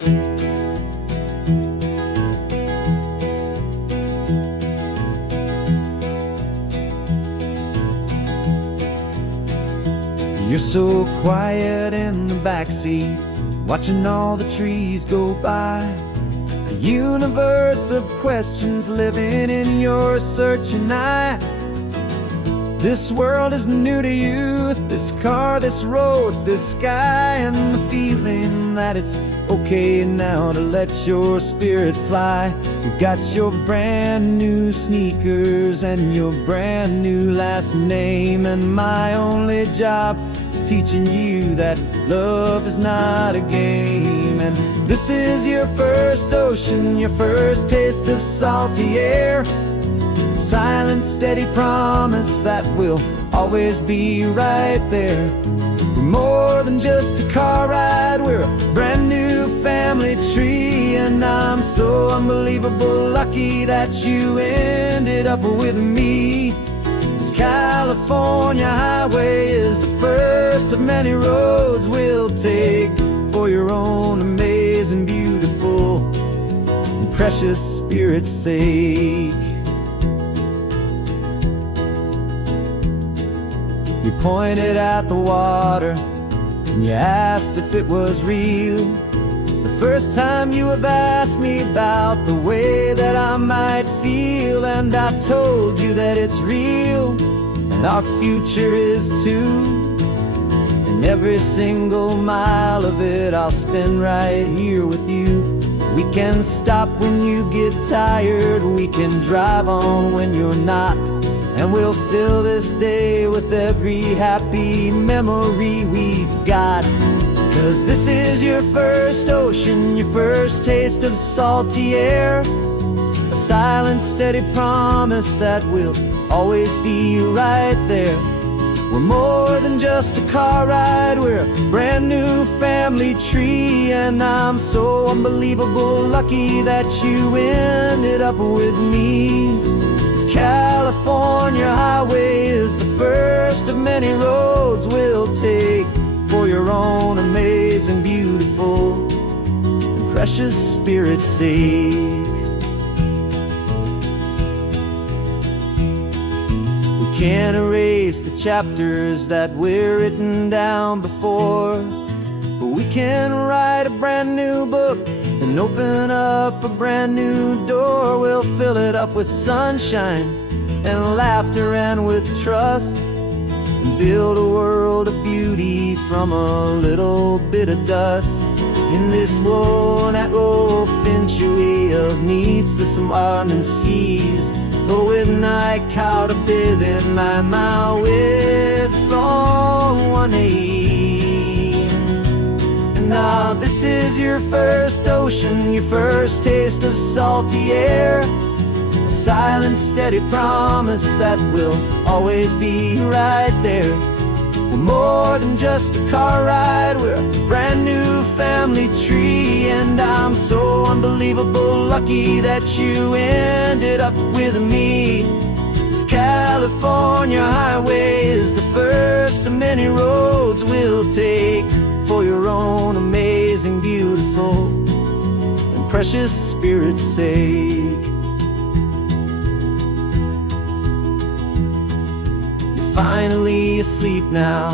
You're so quiet in the backseat, watching all the trees go by. A universe of questions living in your searching eye. This world is new to you, this car, this road, this sky, and the feeling that it's okay now to let your spirit fly. You've got your brand new sneakers and your brand new last name, and my only job is teaching you that love is not a game. And this is your first ocean, your first taste of salty air. Silent, steady promise that we'll always be right there. We're more than just a car ride, we're a brand new family tree. And I'm so unbelievable lucky that you ended up with me. This California highway is the first of many roads we'll take for your own amazing, beautiful, and precious spirit's sake. You pointed at the water and you asked if it was real. The first time you have asked me about the way that I might feel, and I told you that it's real and our future is too. And every single mile of it I'll spend right here with you. We can stop when you get tired, we can drive on when you're not, and we'll fill this day with every happy memory we've got. 'Cause this is your first ocean, your first taste of salty air. A silent, steady promise that we'll always be right there. We're more than just a car ride, we're a brand new family tree. And I'm so unbelievable lucky that you ended up with me. This California highway is the first of many roads we'll take for your own amazing, beautiful, and precious spirit's sake. We can't erase the chapters that we're written down before, but we can write a brand new book and open up a brand new door. We'll fill it up with sunshine and laughter and with trust, and build a world of beauty from a little bit of dust. In this world that finchuí of needs the swanen seas, with night caught a bit in my mouth with from one aim. Now this is your first ocean, your first taste of salty air. A silent, steady promise that we'll always be right there. We're more than just a car ride, we're a brand new family tree. And I'm so unbelievable lucky that you ended up with me. This California highway is the first of many roads we'll take for your own amazing, beautiful, and precious spirit's sake. You're finally asleep now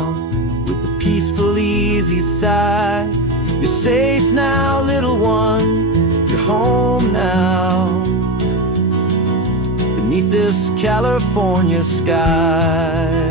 with a peaceful, easy sigh. You're safe now, little one, you're home now, beneath this California sky.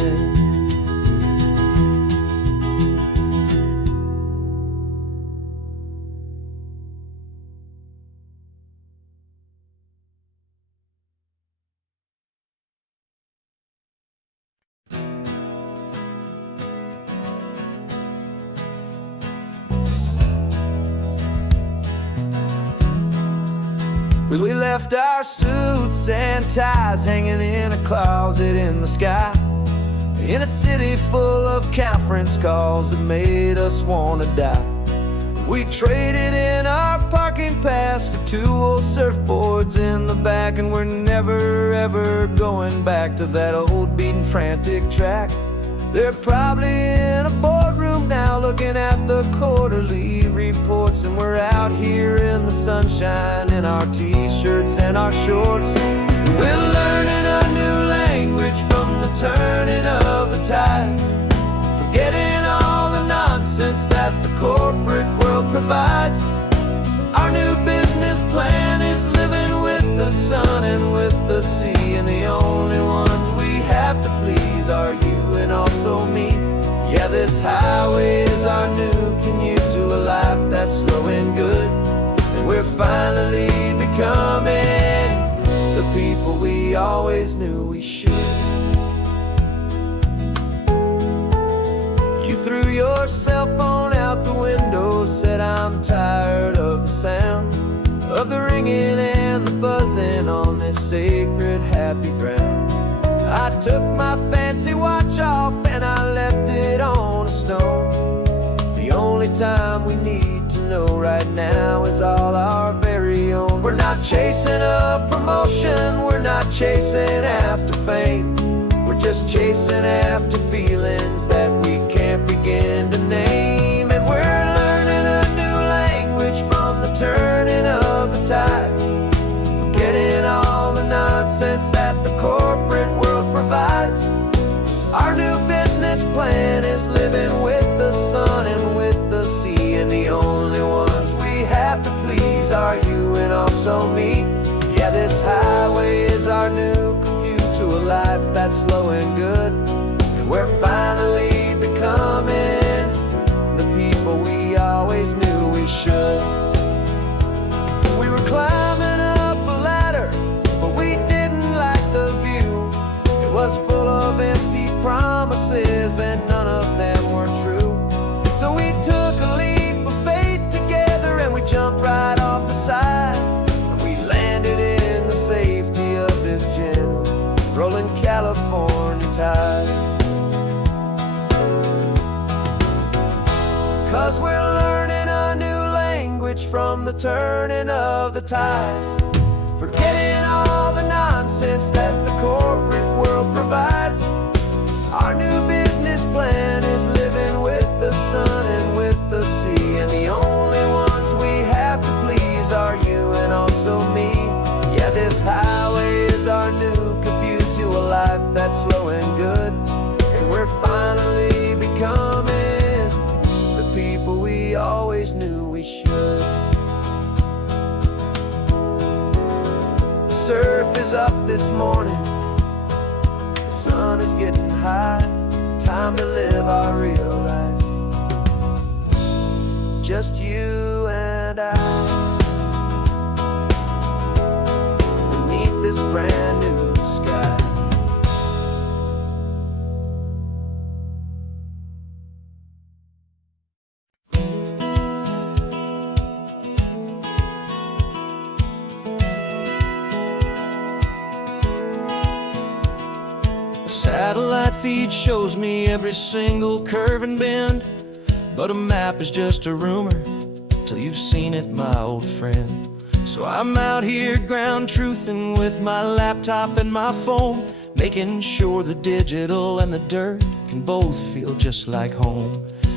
Well, we left our suits and ties hanging in a closet in the sky, in a city full of conference calls that made us want to die. We traded in our parking pass for 2 old surfboards in the back, and we're never ever going back to that old beaten frantic track They're probably in a boardroom now looking at the quarterly reports, and we're out here in the sunshine in our t-shirts and our shorts. We're learning a new language from the turning of the tides, forgetting all the nonsense that the corporate world provides. Our new business plan is living with the sun and with the sea, and the only ones we have to please are you and also me. Yeah, this highway is our new commute to a life that's slow and good, and we're finally becoming the people we always knew we should. You threw your cell phone out the window, said I'm tired of the sound of the ringing and the buzzing on this sacred happy ground. I took my fancy watch off and I left it on a stone. The only time we need to know right now is all our very own. We're not chasing a promotion, we're not chasing after fame. We're just chasing after feelings that we can't begin to name. And we're learning a new language from the turning of the tides, forgetting all the nonsense that the corporate world provides. Our new business plan is living with the sun and with the sea, and the only ones we have to please are you and also me. Yeah, this highway is our new commute to a life that's slow and good, and we're finally becoming the people we always knew we should. We were climbing up a ladder, but we didn't like the view. It was full of empty promises and none of them were true. So we took a leap of faith together and we jumped right off the side, and we landed in the safety of this gentle rolling California tide. 'Cause we're learning a new language from the turning of the tides, forgetting all the nonsense that the corporate world provides. Our new business plan is living with the sun and with the sea, and the only ones we have to please are you and also me. Yeah, this highway is our new commute to a life that's slow and good, and we're finally becoming the people we always knew we should. The surf is up this morning, the sun is getting high, time to live our real life, just you and I, beneath this brand new sky. Satellite feed shows me every single curve and bend, but a map is just a rumor till you've seen it, my old friend. So I'm out here ground truthing with my laptop and my phone, making sure the digital and the dirt can both feel just like home.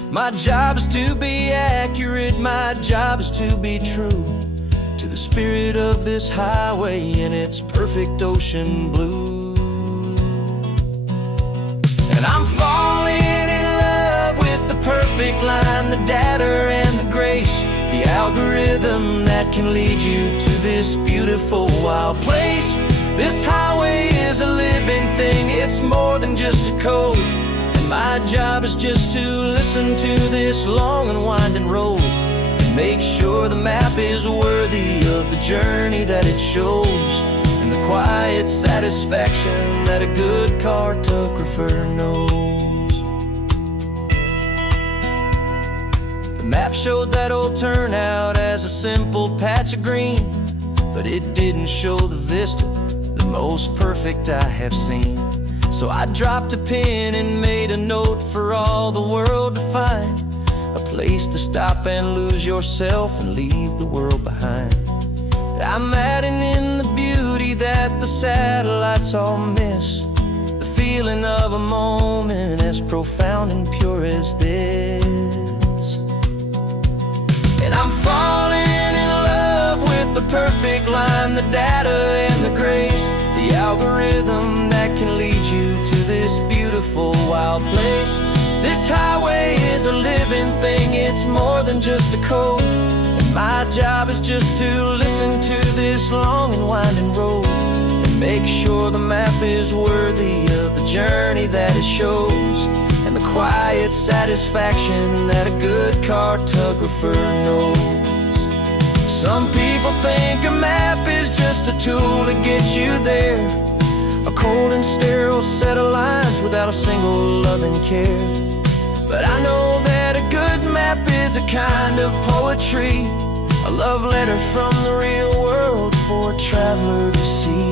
My job is to be accurate, my job is to be true to the spirit of this highway in its perfect ocean blue. And I'm falling in love with the perfect line, the data and the grace, the algorithm that can lead you to this beautiful wild place. This highway is a living thing, it's more than just a code, and my job is just to listen to this long and winding road and make sure the map is worthy of the journey that it shows, and the quiet satisfaction that a good cartographer knows. The map showed that old turnout as a simple patch of green, but it didn't show the vista, the most perfect I have seen. So I dropped a pin and made a note for all the world to find, a place to stop and lose yourself and leave the world behind. I'm adding in the beauty that the satellites all miss, the feeling of a moment as profound and pure as this. And I'm falling in love with the perfect line, the data and the grace, the algorithm that can lead you to this beautiful wild place. This highway is a living thing, it's more than just a code. And my job is just to listen to this long and winding road and make sure the map is worthy of the journey that it shows, and the quiet satisfaction that a good cartographer knows. Some people think a map is just a tool to get you there, a cold and sterile set of lines without a single loving care. But I know that a good map is a kind of poetry, a love letter from the real world for a traveler to see.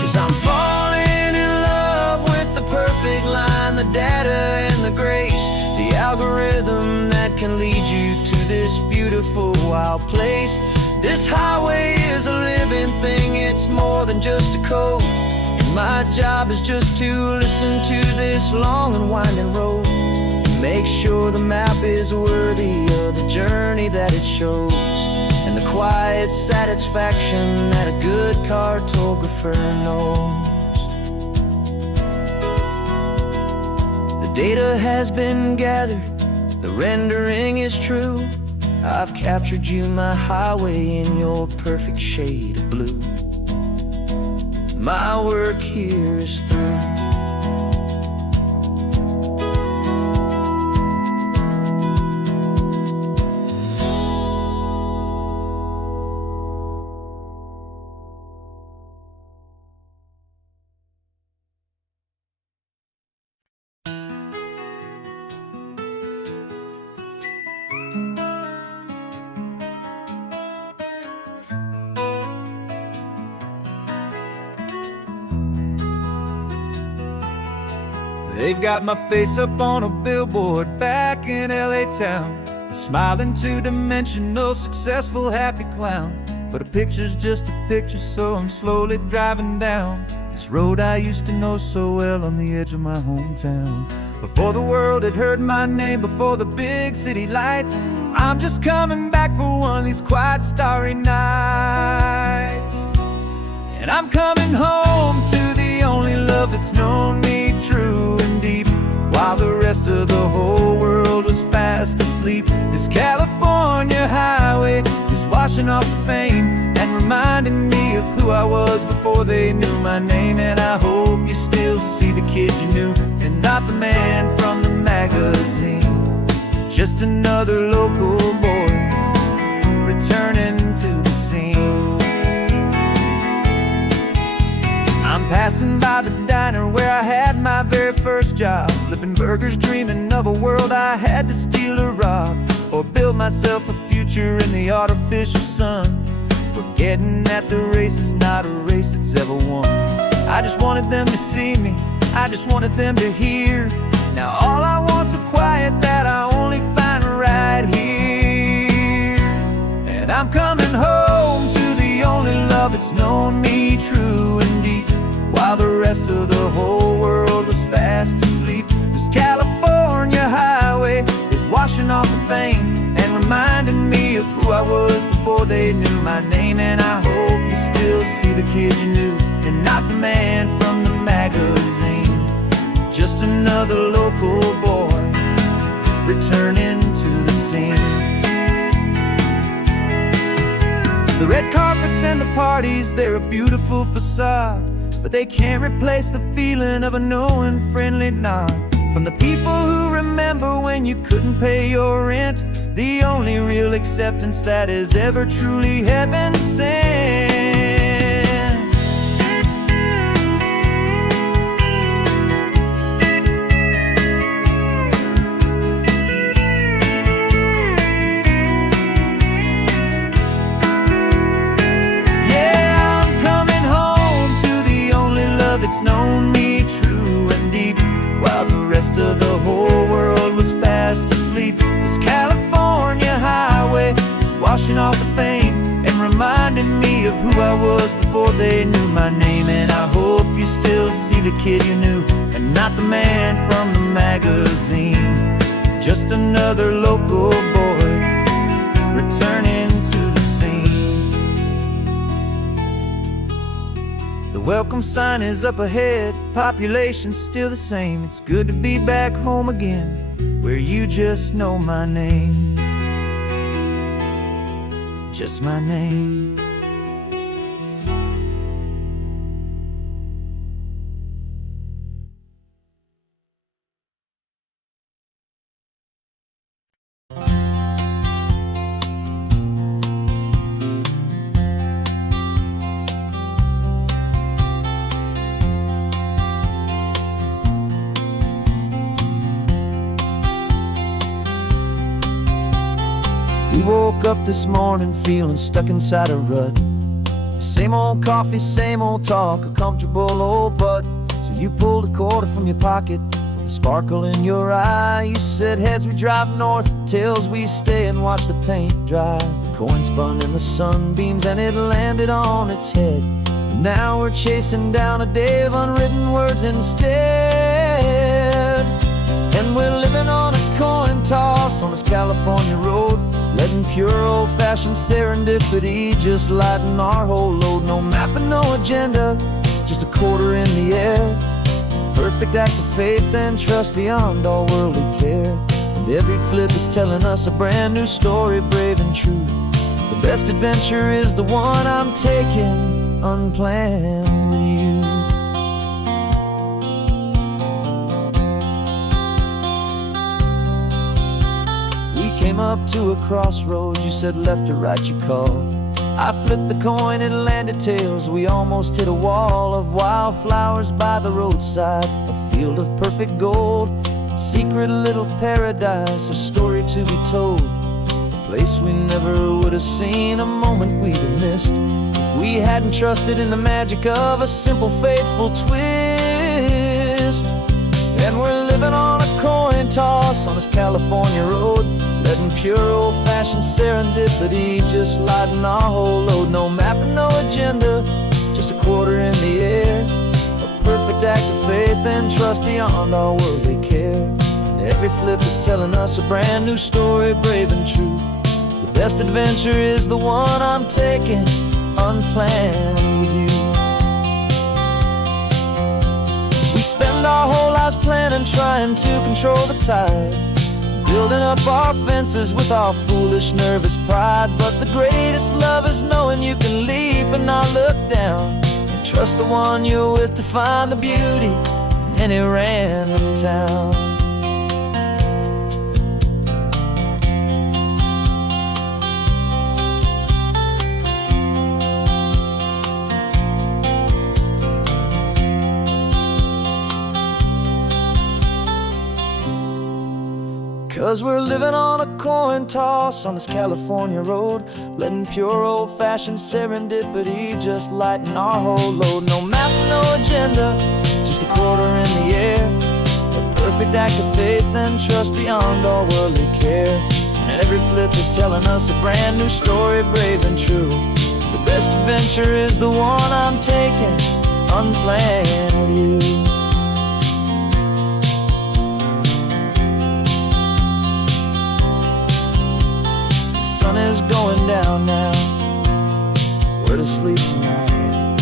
'Cause I'm falling in love with the perfect line, the data and the grace, the algorithm that can lead you to this beautiful wild place. This highway is a living thing, it's more than just a code. And my job is just to listen to this long and winding road, make sure the map is worthy of the journey that it shows, and the quiet satisfaction that a good cartographer knows. The data has been gathered, the rendering is true. I've captured you, my highway, in your perfect shade of blue. My work here is through. They've got my face up on a billboard back in LA town, a smiling two-dimensional, successful, happy clown. But a picture's just a picture, so I'm slowly driving down this road I used to know so well on the edge of my hometown. Before the world had heard my name, before the big city lights, I'm just coming back for one of these quiet, starry nights. And I'm coming home to the only love that's known me true and deep, while the rest of the whole world was fast asleep. This California highway is washing off the fame and reminding me of who I was before they knew my name. And I hope you still see the kid you knew, and not the man from the magazine. Just another local boy returning to the scene. I'm passing by the diner where I had my very first job, flipping burgers, dreaming of a world I had to steal or rob, or build myself a future in the artificial sun, forgetting that the race is not a race that's ever won. I just wanted them to see me, I just wanted them to hear. Now all I want's a quiet that I only find right here. And I'm coming home to the only love that's known me true and deep, while the rest of the whole world was fast asleep. This California highway is washing off the fame and reminding me of who I was before they knew my name. And I hope you still see the kid you knew, and not the man from the magazine. Just another local boy returning to the scene. The red carpets and the parties, they're a beautiful facade, but they can't replace the feeling of a knowing, friendly nod from the people who remember when you couldn't pay your rent, the only real acceptance that is ever truly heaven sent. that's known me true and deep, while the rest of the whole world was fast asleep. This California highway is washing off the fame and reminding me of who I was before they knew my name. And I hope you still see the kid you knew, and not the man from the magazine. Just another local boy returning to the scene. The welcome sign is up ahead, population's still the same. It's good to be back home again, where you just know my name. Just my name. We woke up this morning feeling stuck inside a rut. Same old coffee, same old talk, a comfortable old butt. So you pulled a quarter from your pocket with a sparkle in your eye. You said heads we drive north, tails we stay and watch the paint dry. The coin spun in the sunbeams and it landed on its head. And now we're chasing down a day of unwritten words instead. And we're living on a coin toss on this California road, letting pure old-fashioned serendipity just lighten our whole load. No map and no agenda, just a quarter in the air. Perfect act of faith and trust beyond all worldly care. And every flip is telling us a brand new story, brave and true. The best adventure is the one I'm taking, unplanned with you. Came up to a crossroads, you said left or right you called. I flipped the coin, it landed tails. We almost hit a wall of wildflowers by the roadside, a field of perfect gold, secret little paradise, a story to be told. A place we never would have seen, a moment we'd have missed if we hadn't trusted in the magic of a simple faithful twist. And we're living on a coin toss on this California road, letting pure old-fashioned serendipity just lighten our whole load. No map and no agenda, just a quarter in the air. A perfect act of faith and trust beyond our worldly care. And every flip is telling us a brand new story, brave and true. The best adventure is the one I'm taking, unplanned with you. We spend our whole lives planning, trying to control the tide, building up our fences with our foolish, nervous pride. But the greatest love is knowing you can leap and not look down, and trust the one you're with to find the beauty in any random town. 'Cause we're living on a coin toss on this California road, letting pure old-fashioned serendipity just lighten our whole load. No map, no agenda, just a quarter in the air. A perfect act of faith and trust beyond all worldly care. And every flip is telling us a brand new story, brave and true. The best adventure is the one I'm taking, unplanned with you. Sun is going down now, we're to sleep tonight.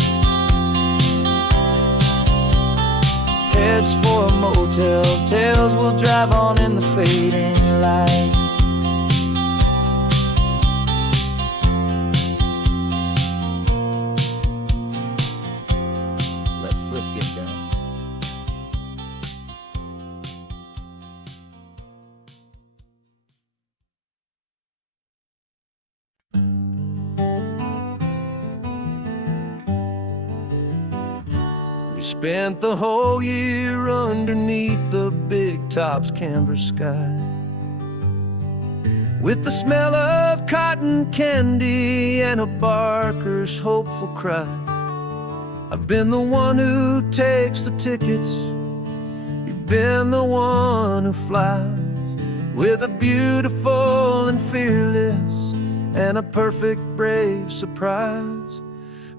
Heads for a motel, tails will drive on in the fading light. Let's flip, get down. Spent the whole year underneath the big top's canvas sky, with the smell of cotton candy and a barker's hopeful cry. I've been the one who takes the tickets. You've been the one who flies with a beautiful and fearless and a perfect brave surprise.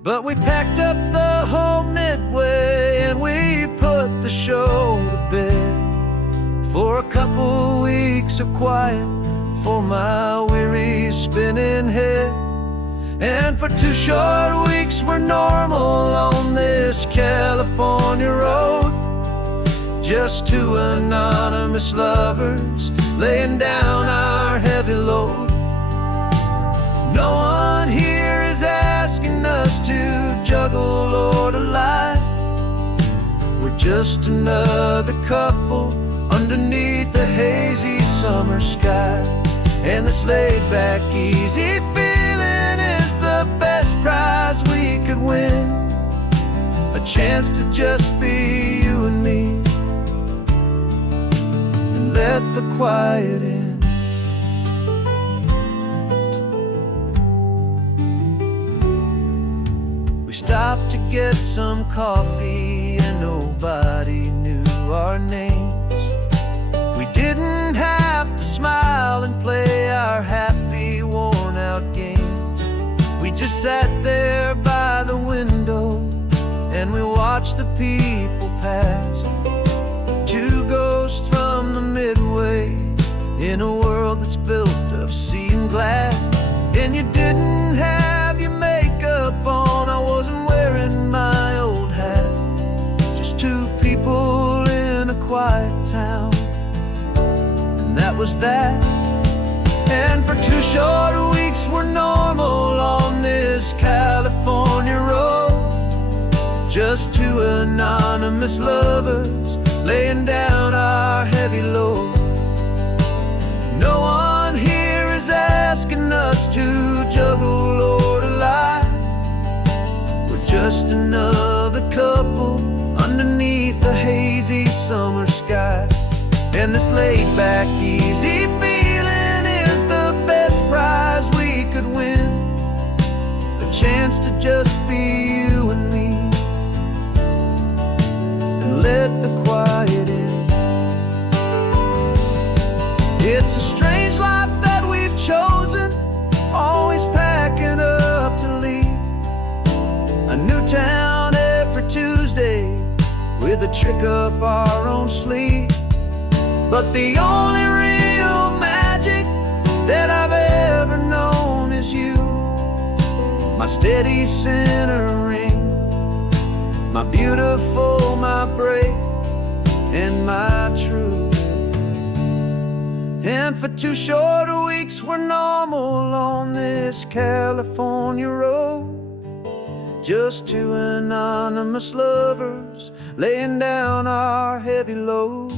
But we packed up the whole Midway and we put the show to bed for a couple weeks of quiet for my weary spinning head. And for 2 short weeks we're normal on this California road, just 2 anonymous lovers laying down our heavy load. No one here is asking us to juggle or to lie. We're just another couple underneath a hazy summer sky. And this laid-back, easy feeling is the best prize we could win. A chance to just be you and me, and let the quiet in. We stopped to get some coffee and nobody knew our names. We didn't have to smile and play our happy, worn-out games. We just sat there by the window and we watched the people pass. 2 ghosts from the Midway in a world that's built of sea and glass. And you didn't have your makeup on, I wasn't wearing my old hat. Just 2 people in a quiet town, that was that. And for 2 short weeks we're normal on this California road, just 2 anonymous lovers laying down our heavy load. No one here is asking us to juggle or to lie. We're just another couple underneath the hazy summer sky. And this laid-back, easy feeling is the best prize we could win. A chance to just be you and me, and let the quiet in. It's a strange life that we've chosen, always packing up to leave. A new town every Tuesday with a trick up our own sleeve. But the only real magic that I've ever known is you, my steady centering, my beautiful, my brave, and my true. And for 2 short weeks we're normal on this California road, just 2 anonymous lovers laying down our heavy load.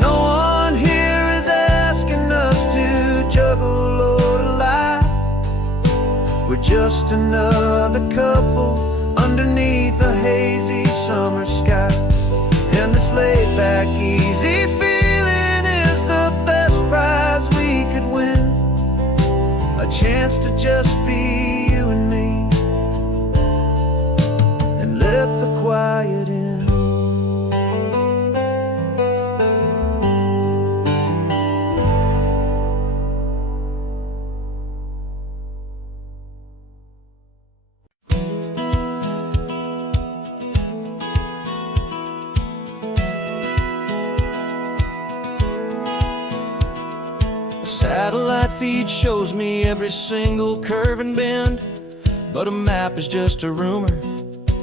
No one here is asking us to juggle or to lie. We're just another couple underneath a hazy summer sky. And this laid-back, easy feeling is the best prize we could win. A chance to just be you and me, and let the quiet in. Satellite feed shows me every single curve and bend, but a map is just a rumor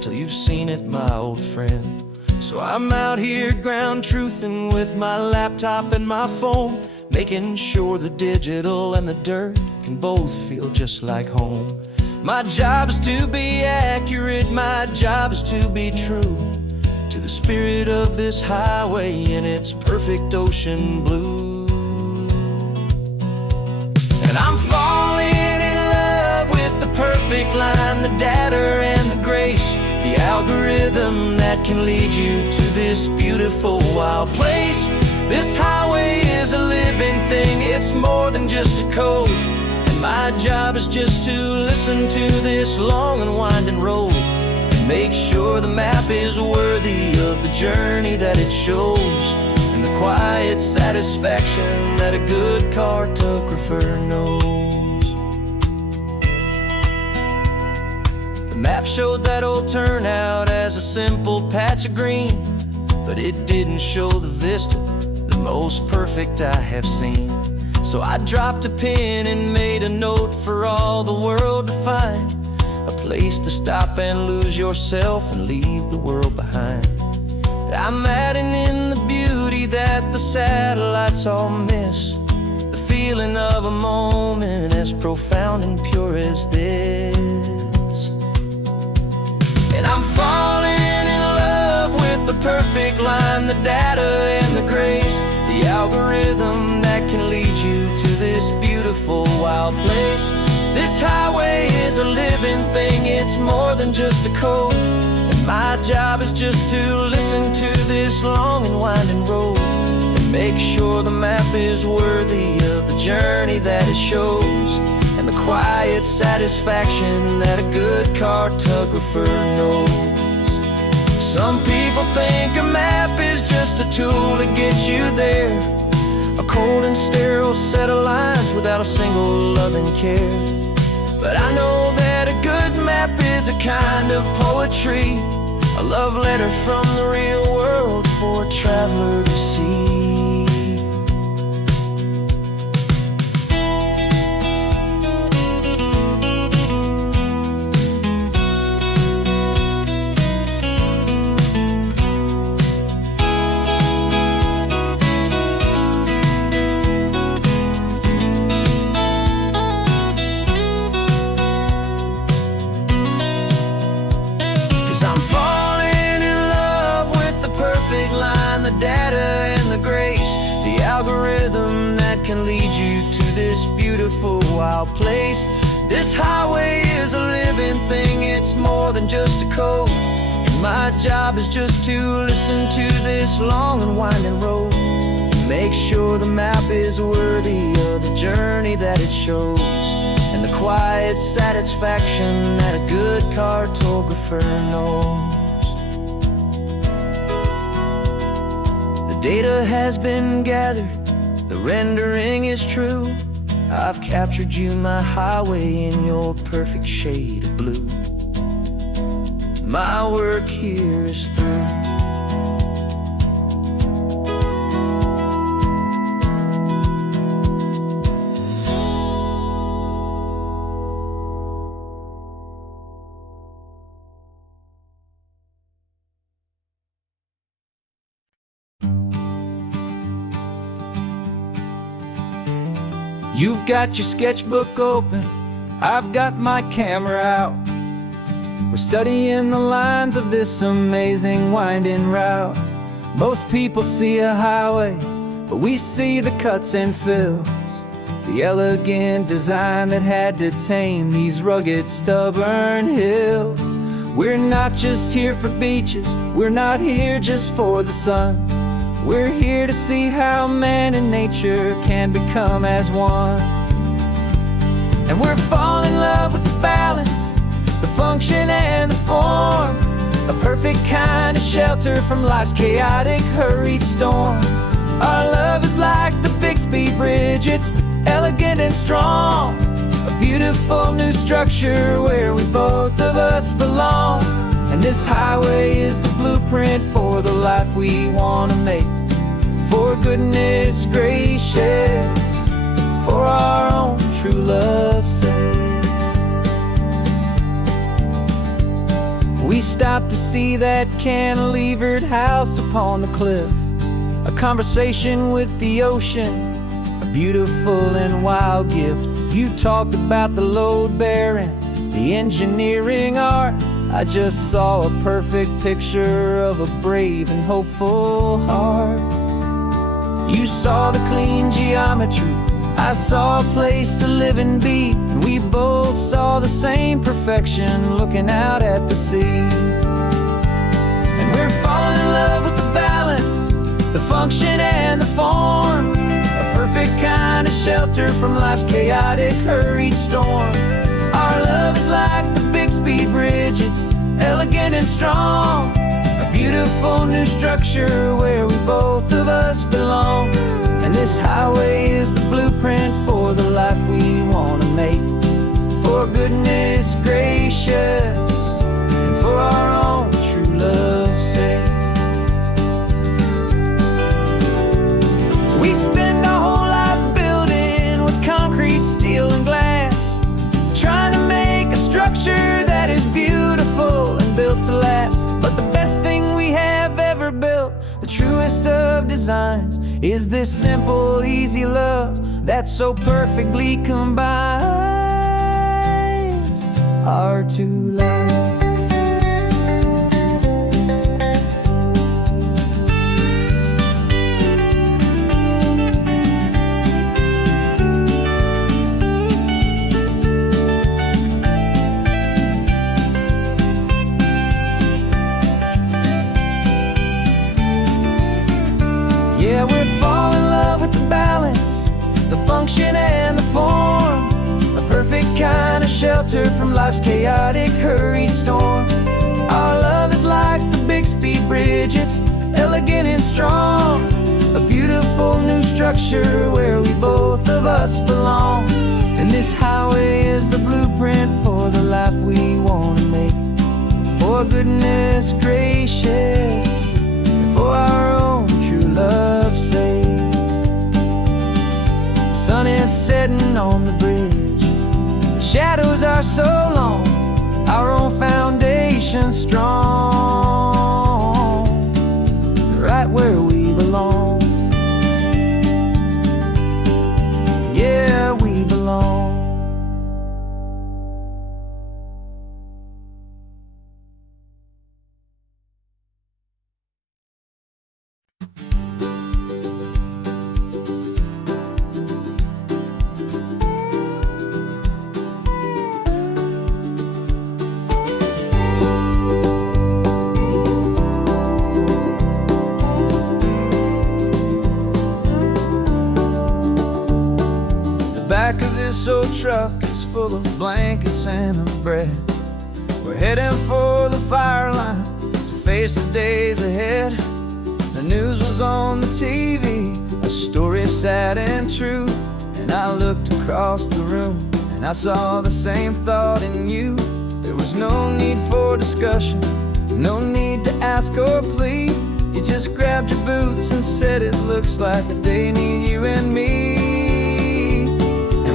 till you've seen it, my old friend. So I'm out here ground truthing with my laptop and my phone, making sure the digital and the dirt can both feel just like home. My job is to be accurate, my job is to be true to the spirit of this highway in its perfect ocean blue. And I'm falling in love with the perfect line, the data and the grace, the algorithm that can lead you to this beautiful wild place. This highway is a living thing, it's more than just a code. And my job is just to listen to this long and winding road and Make sure the map is worthy of the journey that it shows, and the quiet satisfaction that a good cartographer knows. The map showed that old turnout as a simple patch of green, but it didn't show the vista, the most perfect I have seen. So I dropped a pin and made a note for all the world to find, a place to stop and lose yourself and leave the world behind. I'm adding in the beauty that the satellites all miss, the feeling of a moment as profound and pure as this. And I'm falling in love with the perfect line, the data and the grace, the algorithm that can lead you to this beautiful wild place. This highway is a living thing, it's more than just a code, and my job is just to listen to this long and winding road, and make sure the map is worthy of the journey that it shows, and the quiet satisfaction that a good cartographer knows. Some people think a map is just a tool to get you there, a cold and sterile set of lines without a single loving care. But I know that a good map is a kind of poetry, a love letter from the real world for a traveler to see. 'Cause I'm falling in love with the perfect line, the data and the grace, the algorithm that can lead you to this beautiful wild place. This highway is a living thing, it's more than just a code, and my job is just to listen to this long and winding road, and make sure the map is worthy of the journey that it shows, and the quiet satisfaction that a good cartographer knows. The data has been gathered, the rendering is true. I've captured you, my highway, in your perfect shade of blue. My work here is through. You've got your sketchbook open, I've got my camera out. We're studying the lines of this amazing winding route. Most people see a highway, but we see the cuts and fills, the elegant design that had to tame these rugged, stubborn hills. We're not just here for beaches, we're not here just for the sun. We're here to see how man and nature can become as one. And we're falling in love with the balance, the function and the form, a perfect kind of shelter from life's chaotic, hurried storm. Our love is like the Bixby Bridge, it's elegant and strong, a beautiful new structure where we both of us belong. And this highway is the blueprint for the life we want to make, for goodness gracious, for our own true love's sake. We stopped to see that cantilevered house upon the cliff, a conversation with the ocean, a beautiful and wild gift. You talked about the load bearing, the engineering art. I just saw a perfect picture of a brave and hopeful heart. You saw the clean geometry, I saw a place to live and be, and we both saw the same perfection looking out at the sea. And we're falling in love with the balance, the function and the form, a perfect kind of shelter from life's chaotic, hurried storm. Our love is like the Bixby Bridge, it's elegant and strong. A beautiful new structure where we both of us belong. And this highway is the blueprint for the life we want to make. For goodness gracious, and for our own true love's sake. We spend our whole lives building with concrete, steel, and glass, trying to make a structure that is beautiful and built to last. But the best thing we have ever built, the truest of designs, is this simple, easy love that so perfectly combines our two lives. Yeah, we're falling in love with the balance, the function and the form. A perfect kind of shelter from life's chaotic, hurried storm. Our love is like the Bixby Bridge, it's elegant and strong. A beautiful new structure where we both of us belong. And this highway is the blueprint for the life we want to make. For goodness gracious, and for our own true love's sake. The sun is setting on the bridge, the shadows are so long, our own foundation strong, right where we belong. Yeah, we belong. Back of this old truck is full of blankets and of bread. We're heading for the fire line to face the days ahead. The news was on the TV, a story sad and true. And I looked across the room and I saw the same thought in you. There was no need for discussion, no need to ask or plead. You just grabbed your boots and said it looks like they need you and me.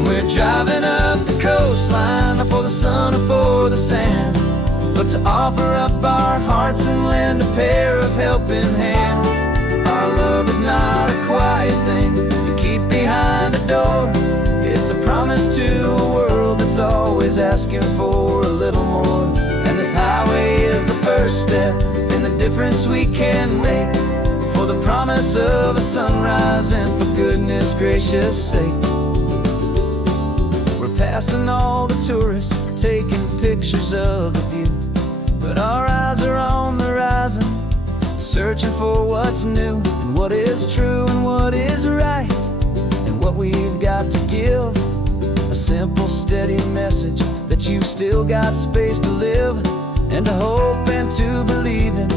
We're driving up the coastline, not for the sun or for the sand, but to offer up our hearts and lend a pair of helping hands. Our love is not a quiet thing you keep behind a door. It's a promise to a world that's always asking for a little more. And this highway is the first step in the difference we can make. For the promise of a sunrise and for goodness gracious sake. Passing all the tourists, taking pictures of the view, but our eyes are on the horizon, searching for what's new, and what is true and what is right, and what we've got to give. A simple, steady message that you've still got space to live, and to hope and to believe in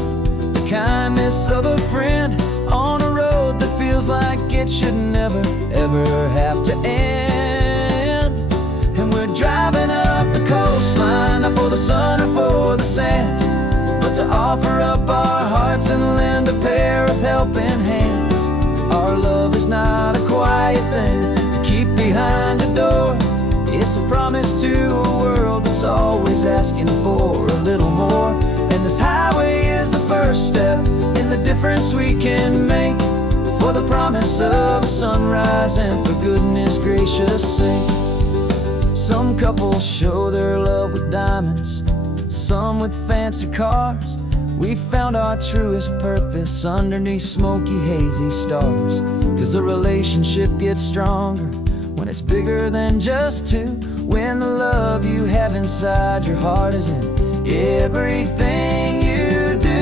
the kindness of a friend on a road that feels like it should never, ever have to end. We're driving up the coastline, not for the sun or for the sand, but to offer up our hearts and lend a pair of helping hands. Our love is not a quiet thing to keep behind a door. It's a promise to a world that's always asking for a little more. And this highway is the first step in the difference we can make. For the promise of a sunrise and for goodness gracious sake. Some couples show their love with diamonds, some with fancy cars. We found our truest purpose underneath smoky, hazy stars. 'Cause a relationship gets stronger when it's bigger than just two. When the love you have inside your heart is in everything you do.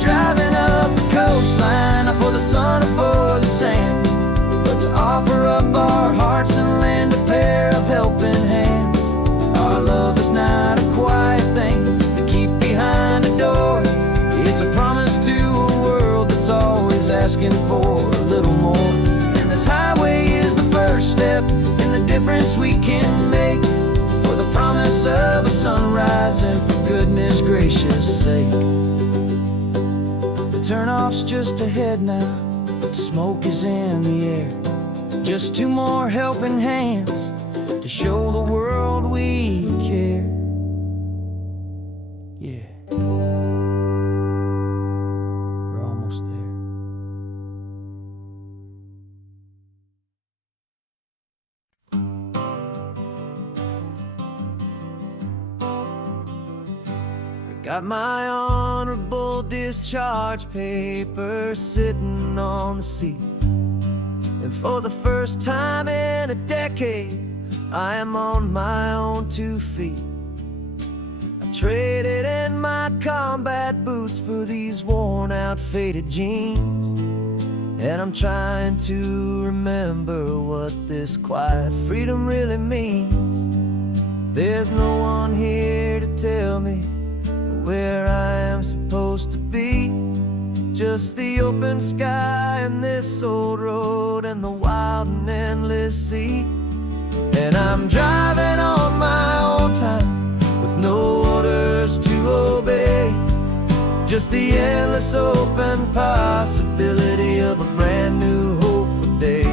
Driving running for the sand, but to offer up our hearts and lend a pair of helping hands. Our love is not a quiet thing to keep behind a door. It's a promise to a world that's always asking for a little more. And this highway is the first step in the difference we can make, for the promise of a sunrise and for goodness gracious sake. The turnoff's just ahead now, smoke is in the air. Just two more helping hands to show the world we care. Yeah, we're almost there. Got my honorable discharge paper sitting on the seat, and for the first time in a decade, I am on my own 2 feet. I traded in my combat boots for these worn out faded jeans, and I'm trying to remember what this quiet freedom really means. There's no one here to tell me where I am supposed to be, just the open sky and this old road and the wild and endless sea. And I'm driving on my own time with no orders to obey, just the endless open possibility of a brand new hopeful day.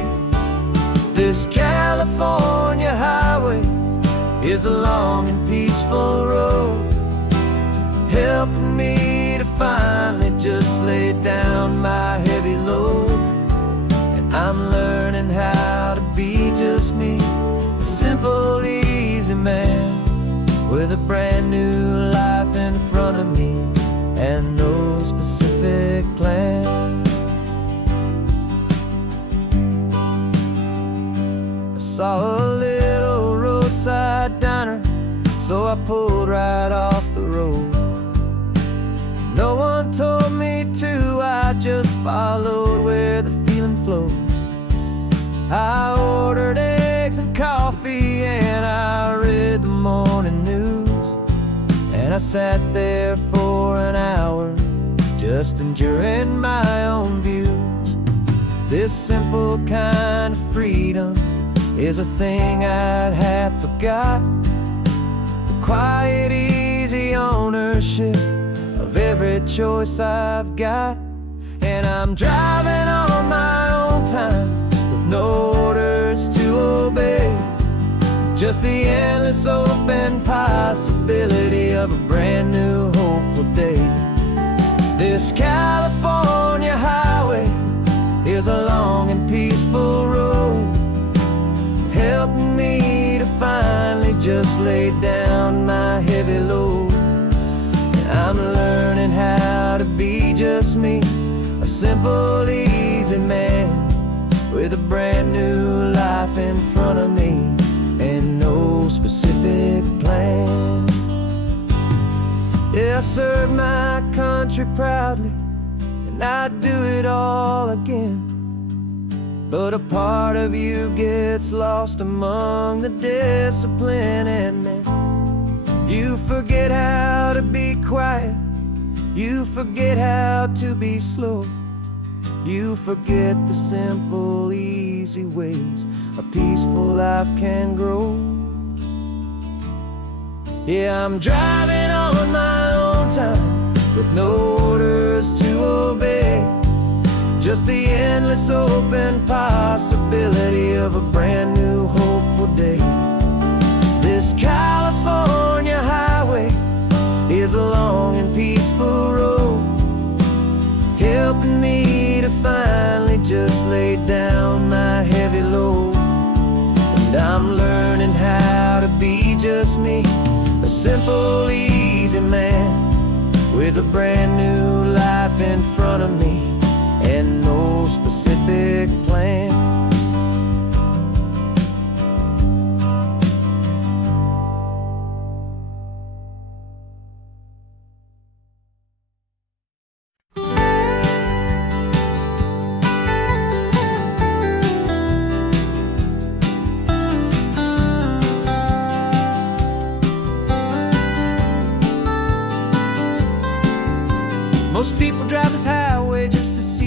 This California highway is a long and peaceful road, helping me to finally just lay down my heavy load. And I'm learning how to be just me, a simple, easy man with a brand new life in front of me and no specific plan. I saw a little roadside diner, so I pulled right off the road. No one told me to, I just followed where the feeling flowed. I ordered eggs and coffee and I read the morning news, and I sat there for an hour just enduring my own views. This simple kind of freedom is a thing I'd have forgot, the quiet, easy ownership of every choice I've got. And I'm driving on my own time with no orders to obey, just the endless open possibility of a brand new hopeful day. This California highway is a long and peaceful road, helping me to finally just lay down my heavy load. I'm learning how to be just me, a simple, easy man with a brand new life in front of me and no specific plan. Yeah, I served my country proudly and I'd do it all again, but a part of you gets lost among the discipline and men. You forget how to be quiet, you forget how to be slow, you forget the simple, easy ways a peaceful life can grow. Yeah, I'm driving on my own time with no orders to obey, just the endless open possibility of a brand new hopeful day. This California highway is a long and peaceful road, helping me to finally just lay down my heavy load. And I'm learning how to be just me, a simple, easy man with a brand new life in front of me and no specific plan.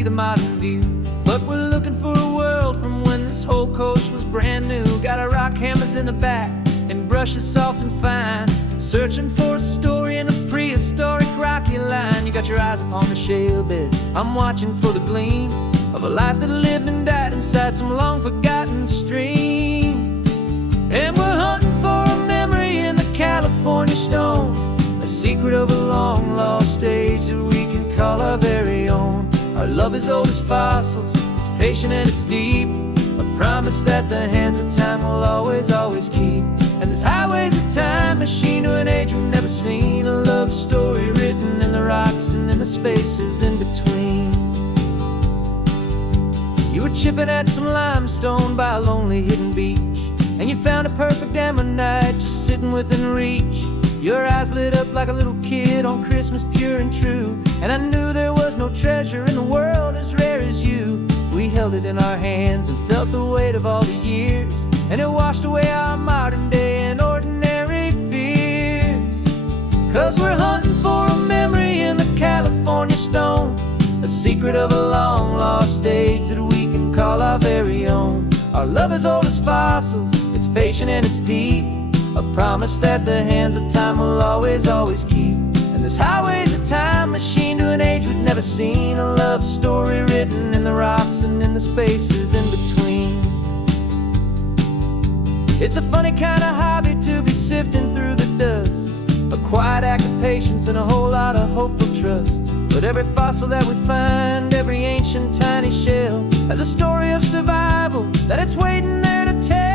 the modern view. But we're looking for a world from when this whole coast was brand new. Got our rock hammers in the back and brushes soft and fine, searching for a story in a prehistoric rocky line. You got your eyes upon the shale beds, I'm watching for the gleam of a life that lived and died inside some long forgotten stream. And we're hunting for a memory in the California stone, a secret of a long lost age that we can call our very own. Our love is old as fossils, it's patient and it's deep, a promise that the hands of time will always, always keep. And this highway's a time machine to an age we've never seen, a love story written in the rocks and in the spaces in between. You were chipping at some limestone by a lonely hidden beach, and you found a perfect ammonite just sitting within reach. Your eyes lit up like a little kid on Christmas, pure and true, and I knew there was no treasure in the world as rare as you. We held it in our hands and felt the weight of all the years, and it washed away our modern day and ordinary fears. 'Cause we're hunting for a memory in the California stone, a secret of a long lost age that we can call our very own. Our love is old as fossils, it's patient and it's deep, a promise that the hands of time will always, always keep. And this highway's a time machine to an age we've never seen, a love story written in the rocks and in the spaces in between. It's a funny kind of hobby to be sifting through the dust, a quiet act of patience and a whole lot of hopeful trust. But every fossil that we find, every ancient tiny shell, has a story of survival that it's waiting there to tell.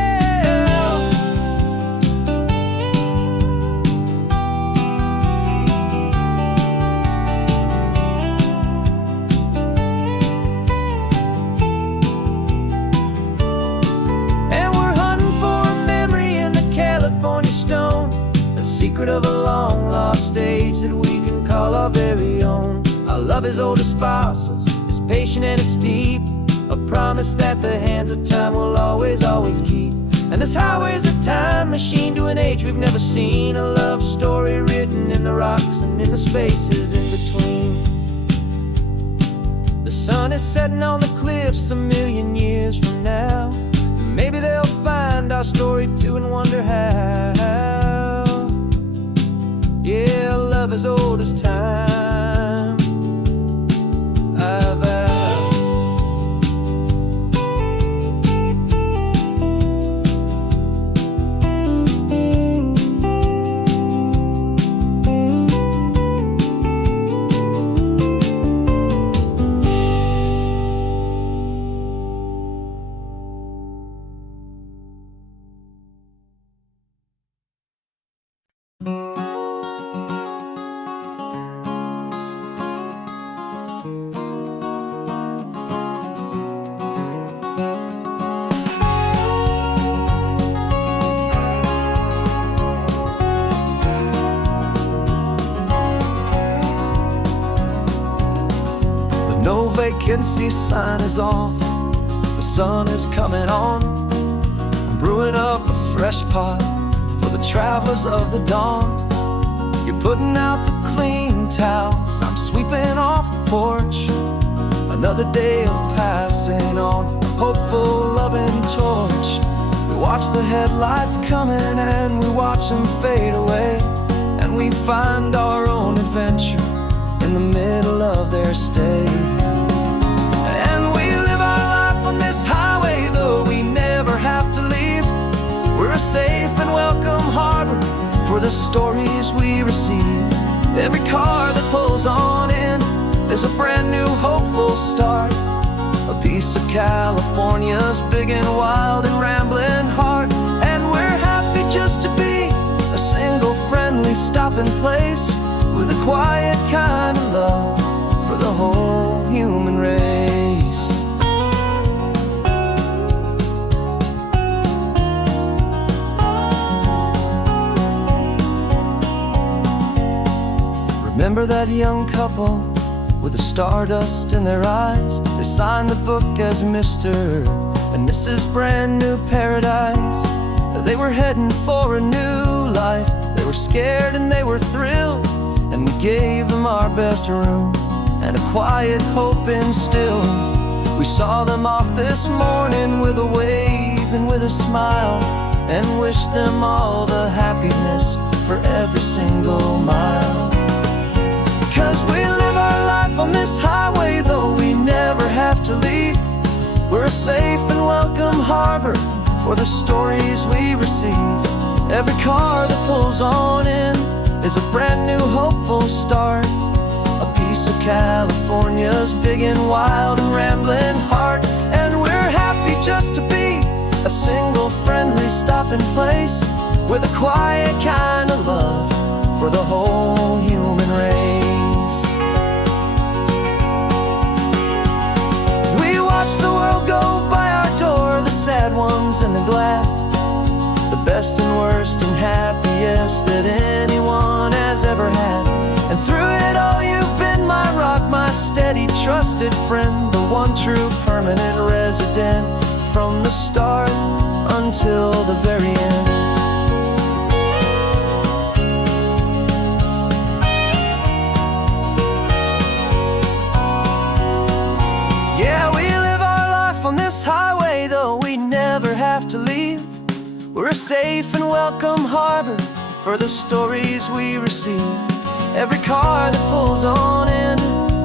Secret of a long lost age that we can call our very own. Our love is old as fossils, it's patient and it's deep, a promise that the hands of time will always, always keep. And this highway's a time machine to an age we've never seen, a love story written in the rocks and in the spaces in between. The sun is setting on the cliffs a million years from now, maybe they'll find our story too and wonder how. Yeah, love as old as time, I vow. No vacancy sign is off, the sun is coming on. I'm brewing up a fresh pot for the travelers of the dawn. You're putting out the clean towels, I'm sweeping off the porch. Another day of passing on, a hopeful, loving torch. We watch the headlights coming and we watch them fade away, and we find our own adventure in the middle of their stay. And we live our life on this highway, though we never have to leave. We're a safe and welcome harbor for the stories we receive. Every car that pulls on in is a brand new hopeful start, a piece of California's big and wild and rambling heart. And we're happy just to be a single friendly stopping place, with a quiet kind of love for the whole human race. Remember that young couple with the stardust in their eyes? They signed the book as Mr. and Mrs. Brand New Paradise. They were heading for a new life. They were scared and they were thrilled, and we gave them our best room and a quiet hope instilled. We saw them off this morning with a wave and with a smile, and wished them all the happiness for every single mile. 'Cause we live our life on this highway, though we never have to leave. We're a safe and welcome harbor for the stories we receive. Every car that pulls on in is a brand new hopeful start, a piece of California's big and wild and rambling heart. And we're happy just to be a single friendly stopping place, with a quiet kind of love for the whole human race. We watch the world go by our door, the sad ones and the glad, the best and worst and happiest that anyone has ever had. And through it all you've been my rock, my steady trusted friend, the one true permanent resident, from the start until the very end. Yeah, we live our life on this highway, though we never have to leave. We're a safe and welcome harbor for the stories we receive. Every car that pulls on in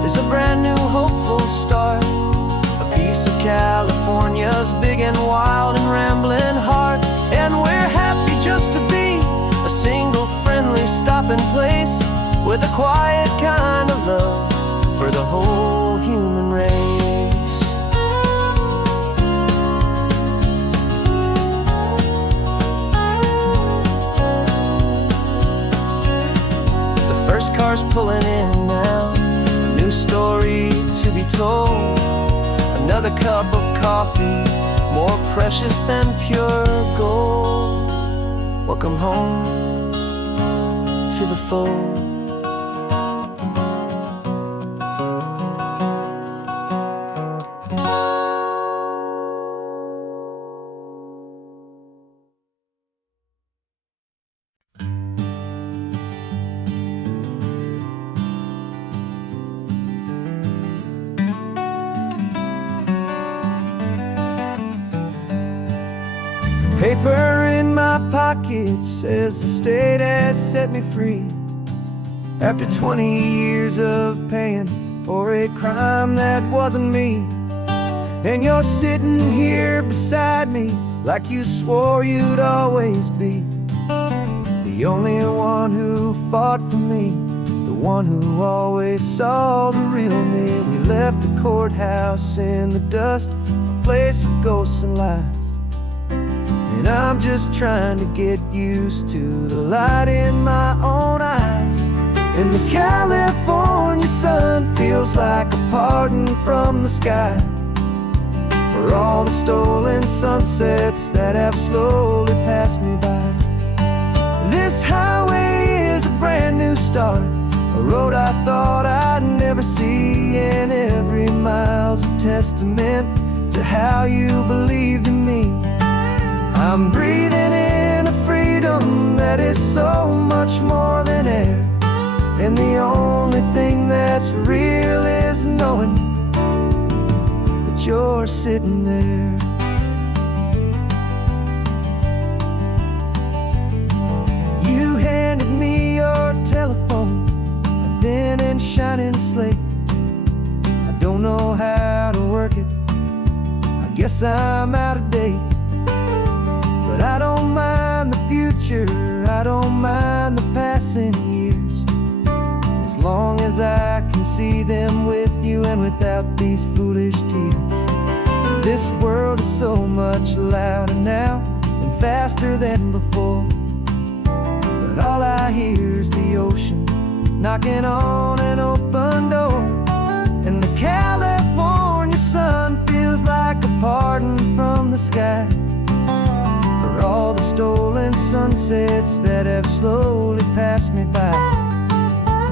is a brand new hopeful start, a piece of California's big and wild and rambling heart. And we're happy just to be a single friendly stopping place, with a quiet kind of love for the whole human race. The first car's pulling in now, a new story to be told. Another cup of coffee, more precious than pure gold. Welcome home to the fold. Paper in my pocket says the state has set me free, after 20 years of paying for a crime that wasn't me. And you're sitting here beside me like you swore you'd always be, the only one who fought for me, the one who always saw the real me. We left the courthouse in the dust, a place of ghosts and lies. And I'm just trying to get used to the light in my own eyes. And the California sun feels like a pardon from the sky, for all the stolen sunsets that have slowly passed me by. This highway is a brand new start, a road I thought I'd never see. And every mile's a testament to how you believed in me. I'm breathing in a freedom that is so much more than air, and the only thing that's real is knowing that you're sitting there. You handed me your telephone, a thin and shining slate. I don't know how to work it, I guess I'm out of date. But I don't mind the future, I don't mind the passing years, as long as I can see them with you and without these foolish tears. This world is so much louder now and faster than before, but all I hear is the ocean knocking on an open door. And the California sun feels like a pardon from the sky, for all the stolen sunsets that have slowly passed me by.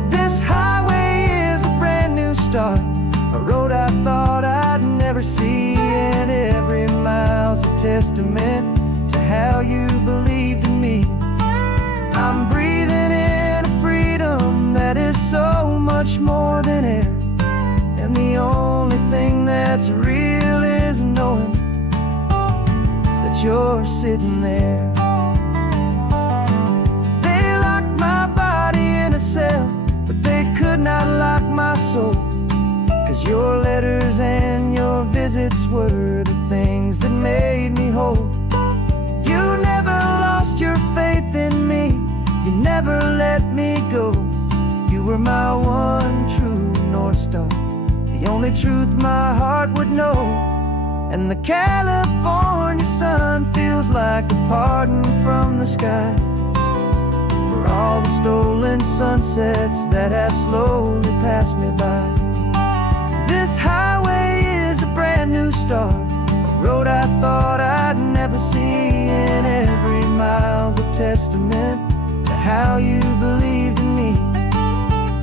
This highway is a brand new start, a road I thought I'd never see. And every mile's a testament to how you believed in me. I'm breathing in a freedom that is so much more than air, And the only thing that's real is knowing that you're sitting there. They locked my body in a cell, but they could not lock my soul. 'Cause your letters and your visits were the things that made me whole. You never lost your faith in me, you never let me go. You were my one true North Star, the only truth my heart would know. And the California sun feels like a pardon from the sky for all the stolen sunsets that have slowly passed me by. This highway is a brand new start, a road I thought I'd never see, and every mile's a testament to how you believed in me.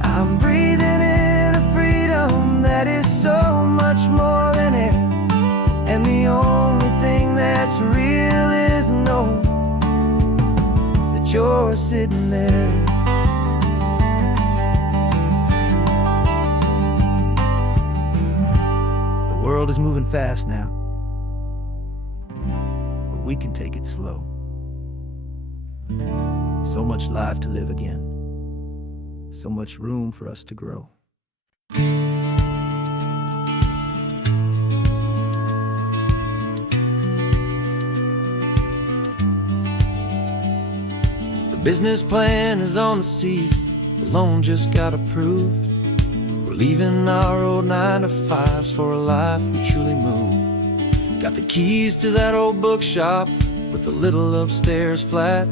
I'm breathing in a freedom that is so much more than air, and the only thing that's real is knowing that you're sitting there. The world is moving fast now, but we can take it slow. So much life to live again, so much room for us to grow. The business plan is on the seat, the loan just got approved. We're leaving our old 9-to-5s for a life we truly move. Got the keys to that old bookshop with a little upstairs flat.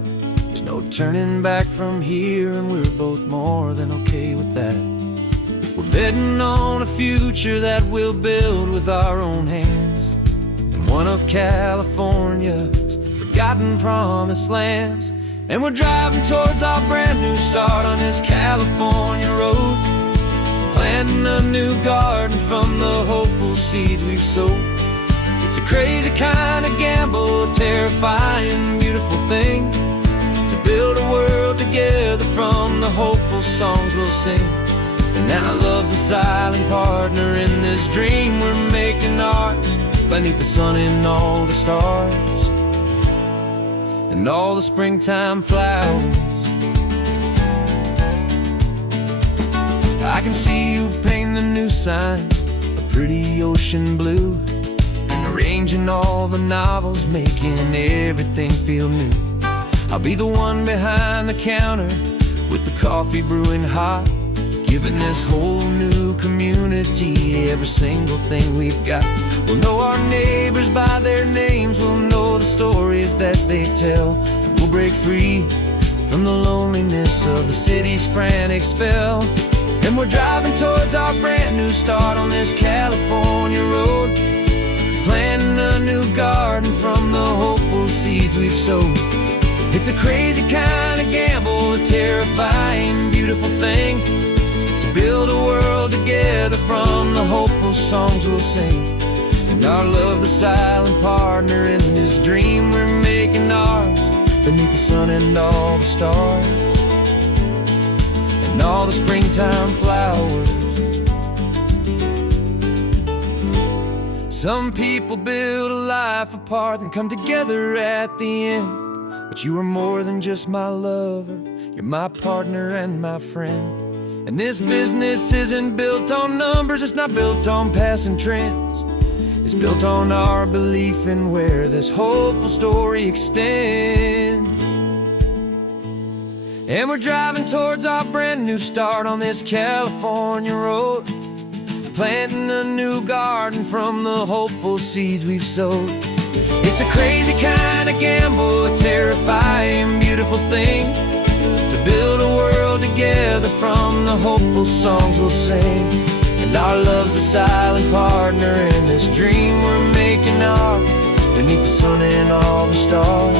There's no turning back from here, and we're both more than okay with that. We're betting on a future that we'll build with our own hands, in one of California's forgotten promised lands. And we're driving towards our brand new start on this California road, planting a new garden from the hopeful seeds we've sowed. It's a crazy kind of gamble, a terrifying, beautiful thing, to build a world together from the hopeful songs we'll sing. And now love's a silent partner in this dream we're making ours, beneath the sun and all the stars and all the springtime flowers. I can see you painting the new sign a pretty ocean blue, and arranging all the novels, making everything feel new. I'll be the one behind the counter with the coffee brewing hot, giving this whole new community every single thing we've got. We'll know our neighbors by their names, we'll know the stories that they tell, and we'll break free from the loneliness of the city's frantic spell. And we're driving towards our brand new start on this California road, planting a new garden from the hopeful seeds we've sowed. It's a crazy kind of gamble, a terrifying, beautiful thing, to build a world together from the hopeful songs we'll sing. And our love, the silent partner in this dream we're making ours, beneath the sun and all the stars and all the springtime flowers. Some people build a life apart and come together at the end, but you are more than just my lover, you're my partner and my friend. And this business isn't built on numbers, it's not built on passing trends. It's built on our belief in where this hopeful story extends. And we're driving towards our brand new start on this California road, planting a new garden from the hopeful seeds we've sowed. It's a crazy kind of gamble, a terrifying, beautiful thing, to build a world together from the hopeful songs we'll sing. And our love's a silent partner in this dream we're making ours, beneath the sun and all the stars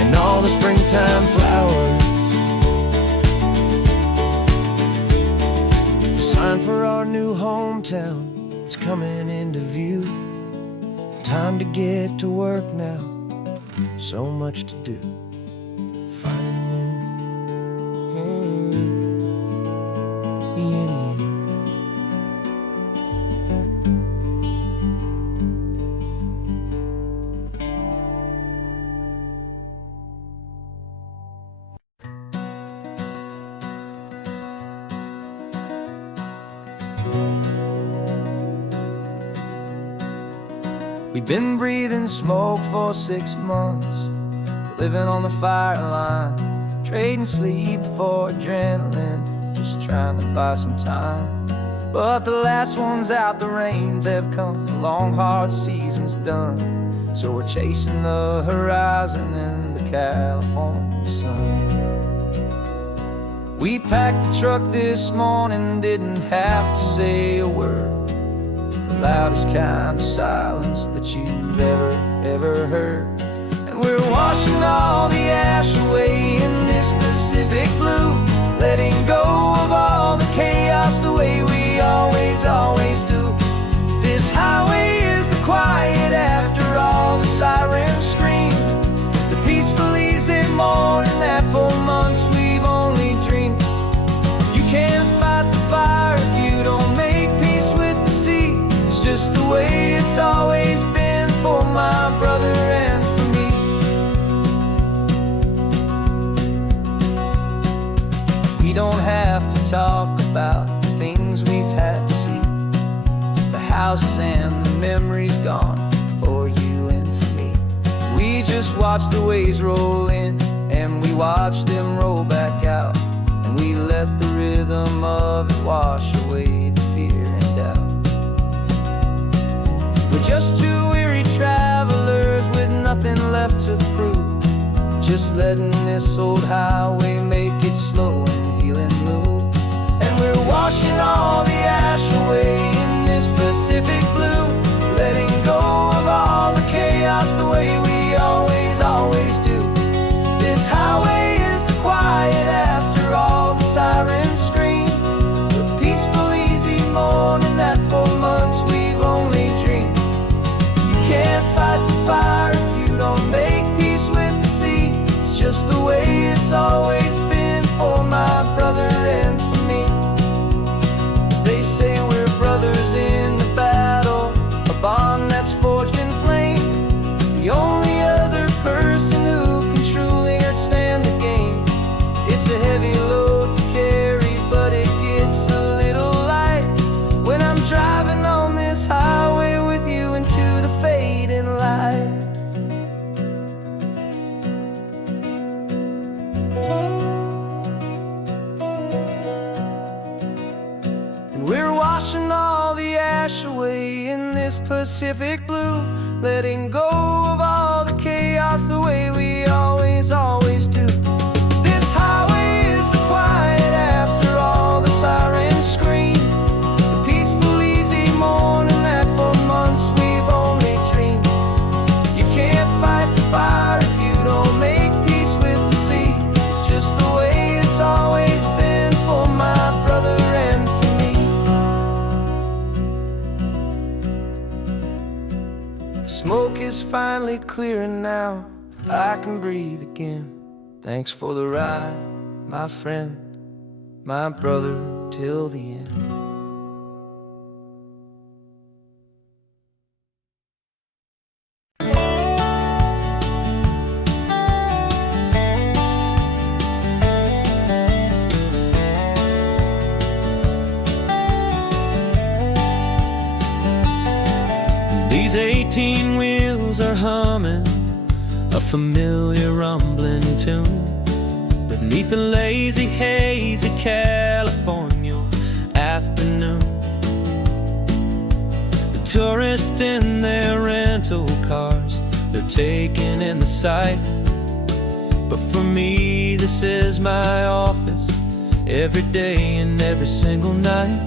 and all the springtime flowers. The sign for our new hometown is coming into view. Time to get to work now, so much to do. Finding in you. We've been breathing smoke for 6 months, living on the fire line, trading sleep for adrenaline, just trying to buy some time. But the last one's out, the rains have come, the long hard season's done. So we're chasing the horizon in the California sun. We packed the truck this morning, didn't have to say a word. The loudest kind of silence that you've ever heard. And we're washing all the ash away in this Pacific blue, letting go of all the chaos the way we always do. This highway is the quiet after all the sirens scream, the peaceful easy morning that for months we've only dreamed. You can't fight the fire if you don't make peace with the sea. It's just the way it's always been for my brother and for me. We don't have to talk about the things we've had to see, the houses and the memories gone for you and for me. We just watch the waves roll in, and we watch them roll back out, and we let the rhythm of it wash away the fear and doubt. We're just two weary travelers with nothing left to prove, just letting this old highway make it slow and healing move. And we're washing all the ash away in this Pacific blue, letting go of all the chaos the way we always do. This highway is the quiet after all the sirens scream, the peaceful easy morning that for months we've only dreamed. You can't fight the fire if you don't make peace with the sea. It's just the way it's always been for my brother and for me. They say we're brothers in the battle, a bond that's forged in flame. The only other person who can truly understand the game. It's a heavy load to carry, but it gets a little light when I'm driving on this highway with you into the fading light. And we're washing all the ash away in this Pacific blue, letting go of all the chaos the way we always do. This highway is the quiet after all the sirens scream, the peaceful easy morning that for months we've only dreamed. You can't fight the fire if you don't make peace with the sea. It's just the way it's always been for my brother and for me. The smoke is finally clearing now, I can breathe again. Thanks for the ride, my friend, my brother, till the end. These 18 wheels are humming a familiar rumbling tune beneath the lazy, hazy California afternoon. The tourists in their rental cars, they're taking in the sight. But for me, this is my office, every day and every single night.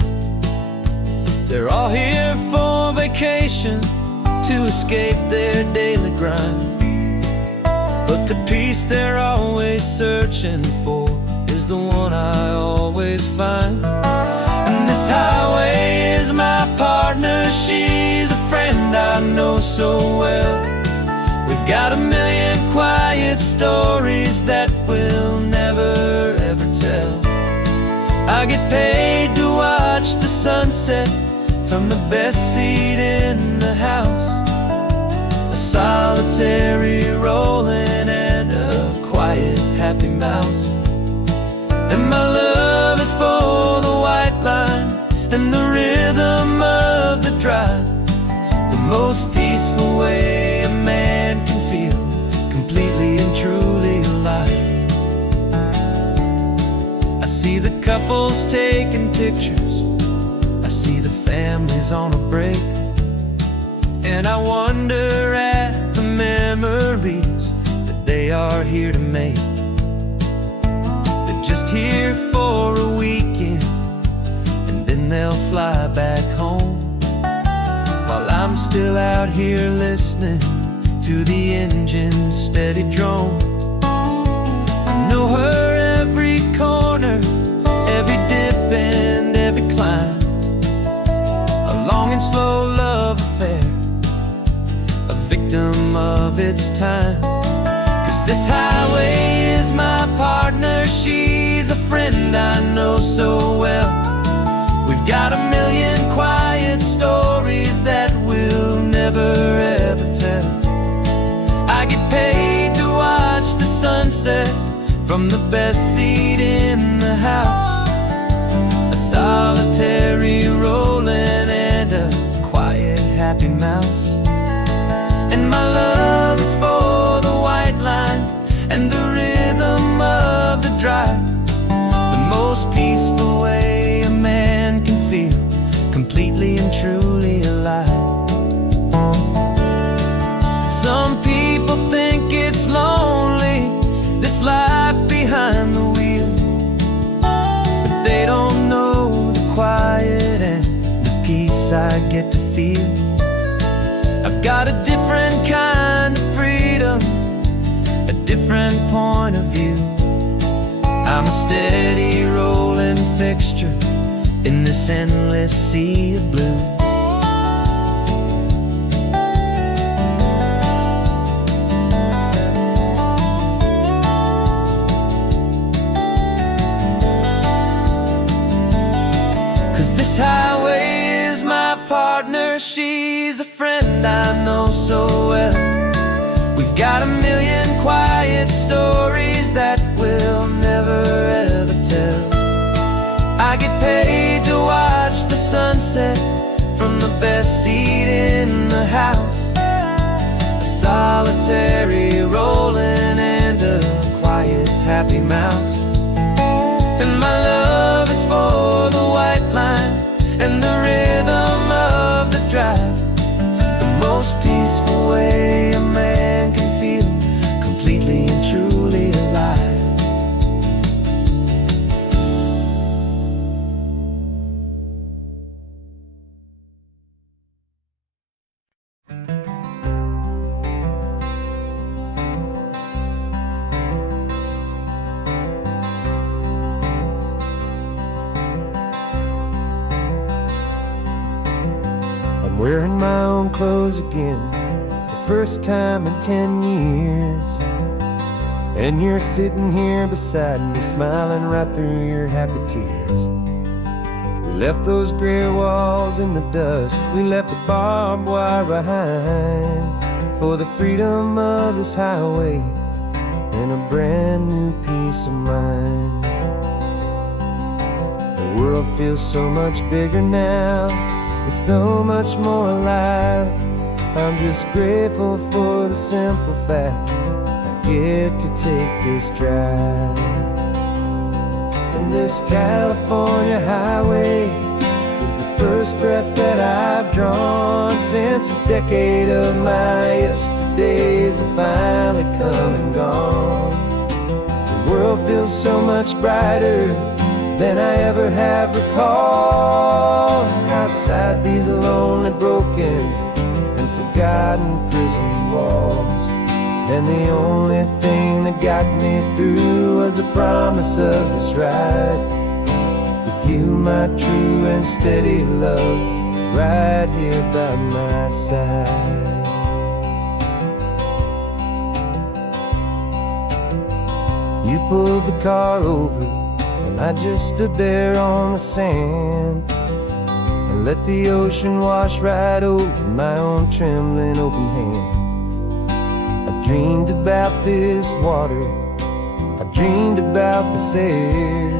They're all here for vacation, to escape their daily grind. But the peace they're always searching for is the one I always find. And this highway is my partner, she's a friend I know so well. We've got a million quiet stories that we'll never ever tell. I get paid to watch the sunset from the best seat in the house, a solitary rolling and a quiet happy mouse. And my love is for the white line and the rhythm of the drive, the most peaceful way a man can feel completely and truly alive. I see the couples taking pictures, I see the families on a break, and I wonder at the memories that they are here to make. They're just here for a weekend, and then they'll fly back home, while I'm still out here listening to the engine's steady drone. I know her every corner, every dip and every climb, a long and slow love affair, a victim of its time. 'Cause this highway is my partner, she's a friend I know so well. We've got a million quiet stories that we'll never ever tell. I get paid to watch the sunset from the best seat in the house, a solitary rolling and a quiet happy mouse. And my love is for the white line and the rhythm of the drive, the most peaceful way a man can feel completely and truly alive. Some people think it's lonely, this life behind the wheel, but they don't know the quiet and the peace I get to feel. I've got a different kind of freedom, a different point of view. I'm a steady rolling fixture in this endless sea of blue. 'Cause this highway is my partner, she's a friend I know so well. We've got a million quiet stories that we'll never ever tell. I get paid to watch the sunset from the best seat in the house, a solitary rolling and a quiet happy mouse. And my love is for the white line and the rhythm of the drive, the most peaceful way a man can feel completely and truly alive. I'm wearing my own clothes again, the first time in 10 years. And you're sitting here beside me, smiling right through your happy tears. We left those gray walls in the dust, we left the barbed wire behind, for the freedom of this highway and a brand new peace of mind. The world feels so much bigger now, it's so much more alive. I'm just grateful for the simple fact I get to take this drive. And this California highway is the first breath that I've drawn since a decade of my yesterdays have finally come and gone. The world feels so much brighter than I ever have recalled. Outside these lonely, broken, and forgotten prison walls, and the only thing that got me through was the promise of this ride with you, my true and steady love, right here by my side. You pulled the car over, and I just stood there on the sand and let the ocean wash right over my own trembling open hand. I dreamed about this water, I dreamed about this air,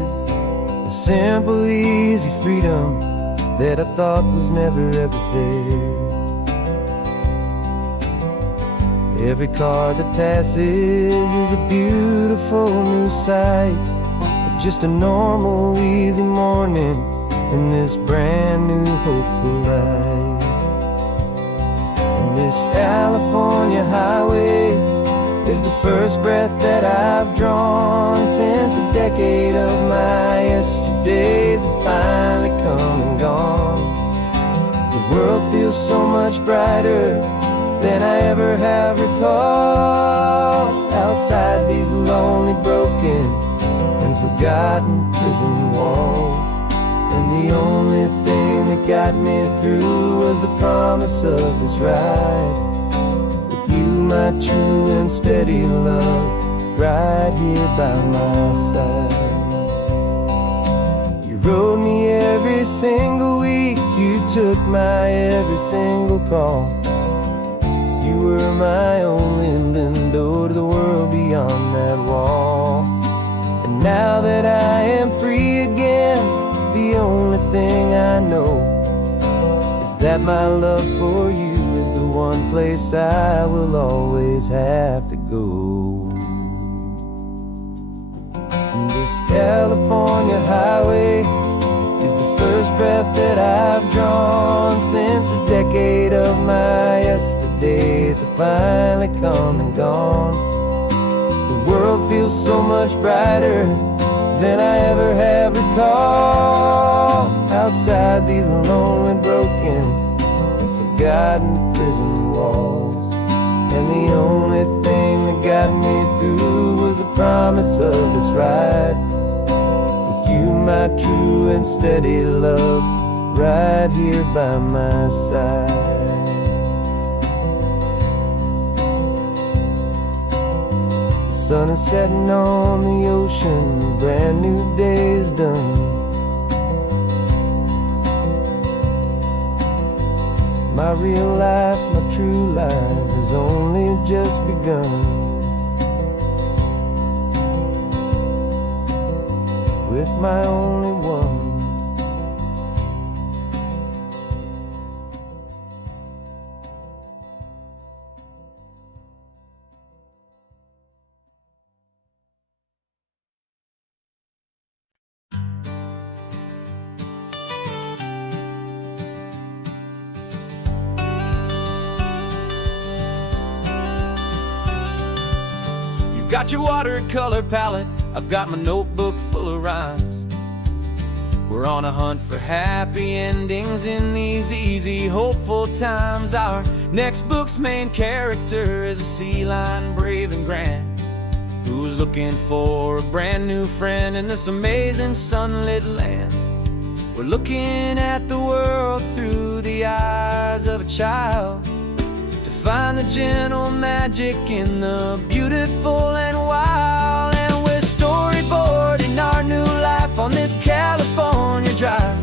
the simple, easy freedom that I thought was never ever there. Every car that passes is a beautiful new sight. Just a normal, easy morning in this brand new, hopeful life. And this California highway is the first breath that I've drawn since a decade of my yesterdays have finally come and gone. The world feels so much brighter than I ever have recalled. Outside these lonely, broken, and forgotten prison walls. And the only thing that got me through was the promise of this ride. With you, my true and steady love, right here by my side. You rode me every single week, you took my every single call. You were my only window to the world beyond that wall. And now that I am free again, the only thing I know is that my love for you is the one place I will always have to go. And this California highway is the first breath that I've drawn since a decade of my yesterdays have finally come and gone. The world feels so much brighter than I ever have recalled. Outside these lonely, broken, and forgotten prison walls. And the only thing that got me through was the promise of this ride. With you, my true and steady love, right here by my side. The sun is setting on the ocean, a brand new day is done. My real life, my true life has only just begun. With my only one. You've got your watercolor palette, I've got my notebook full of rhymes. We're on a hunt for happy endings in these easy, hopeful times. Our next book's main character is a sea lion, brave and grand, who's looking for a brand new friend in this amazing sunlit land. We're looking at the world through the eyes of a child, to find the gentle magic in the beautiful and wild. And we're storyboarding our new life on this California drive,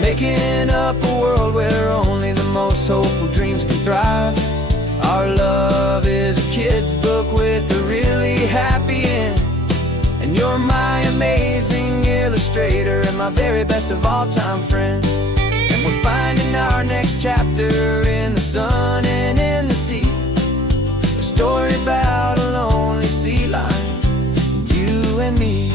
making up a world where only the most hopeful dreams can thrive. Our love is a kid's book with a really happy end, and you're my amazing illustrator and my very best of all time friend. And we're finding our next chapter in the sun and in the sea, a story about a lonely sea lion, you and me.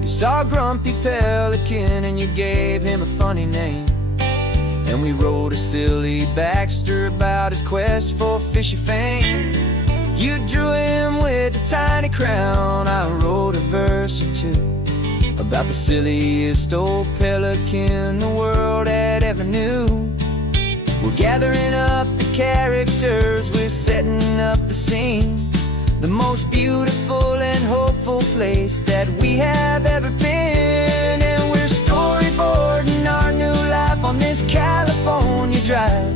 You saw a grumpy pelican and you gave him a funny name, and we wrote a silly Baxter about his quest for fishy fame. You drew him with a tiny crown, I wrote a verse or two about the silliest old pelican the world had ever knew. We're gathering up the characters, we're setting up the scene, the most beautiful and hopeful place that we have ever been. And we're storyboarding our new life on this California drive,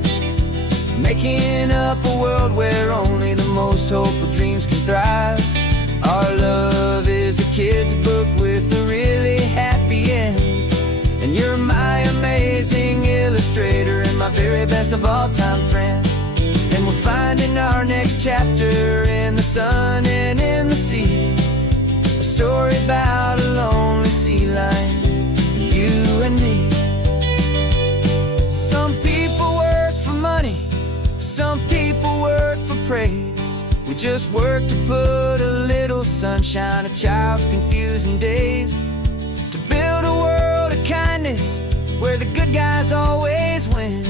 making up a world where only the most hopeful dreams can thrive. Our love is a kid's book with a really happy end, and you're my amazing illustrator and my very best of all time friend. And we're finding our next chapter in the sun and in the sea, a story about a lonely sea lion, you and me. Some people work for money, some people just work to put a little sunshine, a child's confusing days, to build a world of kindness where the good guys always win.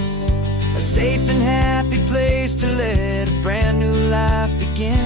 A safe and happy place to let a brand new life begin.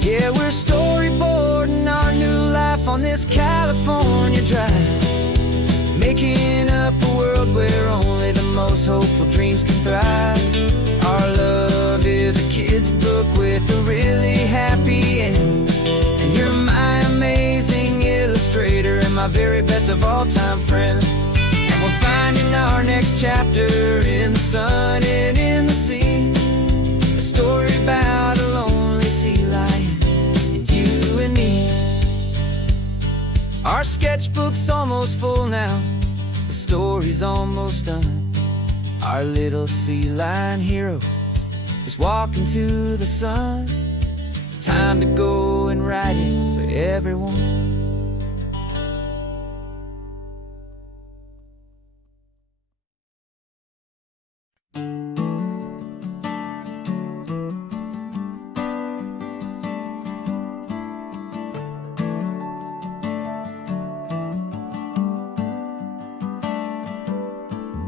Yeah, we're storyboarding our new life on this California drive, making up a world where only the most hopeful dreams can thrive. Our love is a kid's book with a really happy end, and you're my amazing illustrator and my very best of all-time friend. And we're finding our next chapter in the sun and in the sea, a story about a lonely sea lion, you and me. Our sketchbook's almost full now, the story's almost done. Our little sea lion hero is walking to the sun. Time to go and write it for everyone.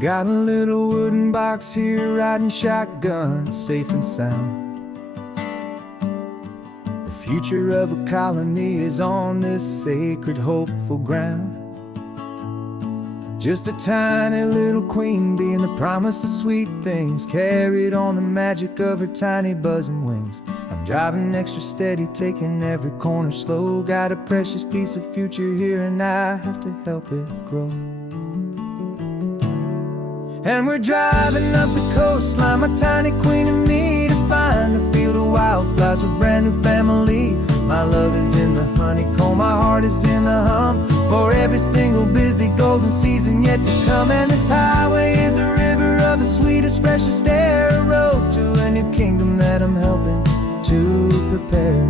Got a little wooden box here, riding shotgun, safe and sound. The future of a colony is on this sacred, hopeful ground. Just a tiny little queen bee and the promise of sweet things, carried on the magic of her tiny buzzing wings. I'm driving extra steady, taking every corner slow. Got a precious piece of future here and I have to help it grow. And we're driving up the coastline, my tiny queen and me, to find a field of wildflowers, a brand new family. My love is in the honeycomb, my heart is in the hum, for every single busy golden season yet to come. And this highway is a river of the sweetest, freshest air, a road to a new kingdom that I'm helping to prepare.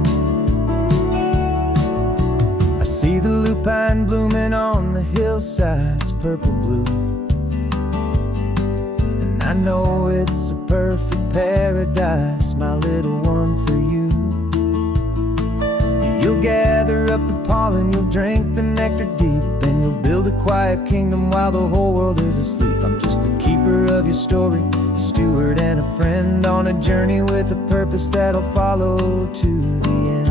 I see the lupine blooming on the hillsides, purple blue, I know it's a perfect paradise, my little one, for you. You'll gather up the pollen, you'll drink the nectar deep, and you'll build a quiet kingdom while the whole world is asleep. I'm just the keeper of your story, a steward and a friend, on a journey with a purpose that'll follow to the end.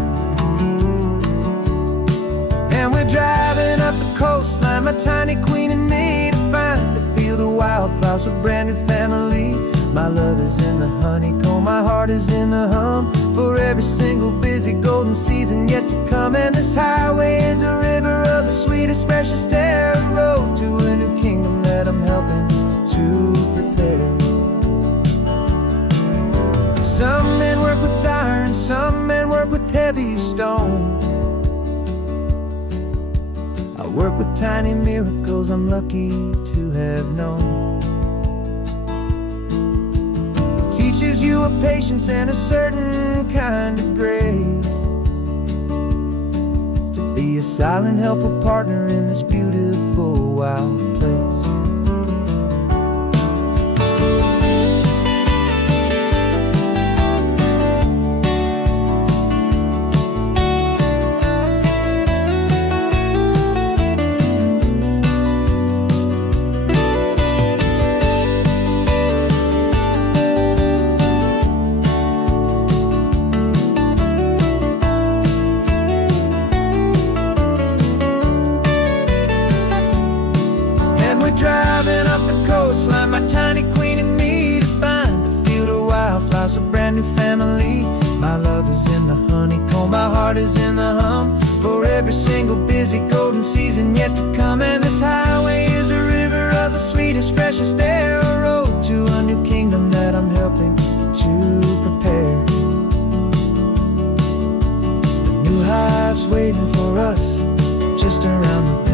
And we're driving up the coastline, my tiny queen and me, to find a field of wildflowers, a brand new family. My love is in the honeycomb, my heart is in the hum, for every single busy golden season yet to come. And this highway is a river of the sweetest, freshest air, a road to a new kingdom that I'm helping to prepare. Some men work with iron, some men work with heavy stone. I work with tiny miracles I'm lucky to have known. It teaches you a patience and a certain kind of grace, to be a silent, helpful partner in this beautiful, wild place. Driving up the coastline, my tiny queen and me, to find a field of wildflowers, a brand new family. My love is in the honeycomb, my heart is in the hum, for every single busy golden season yet to come. And this highway is a river of the sweetest, freshest air, a road to a new kingdom that I'm helping to prepare. The new hive's waiting for us just around the bend.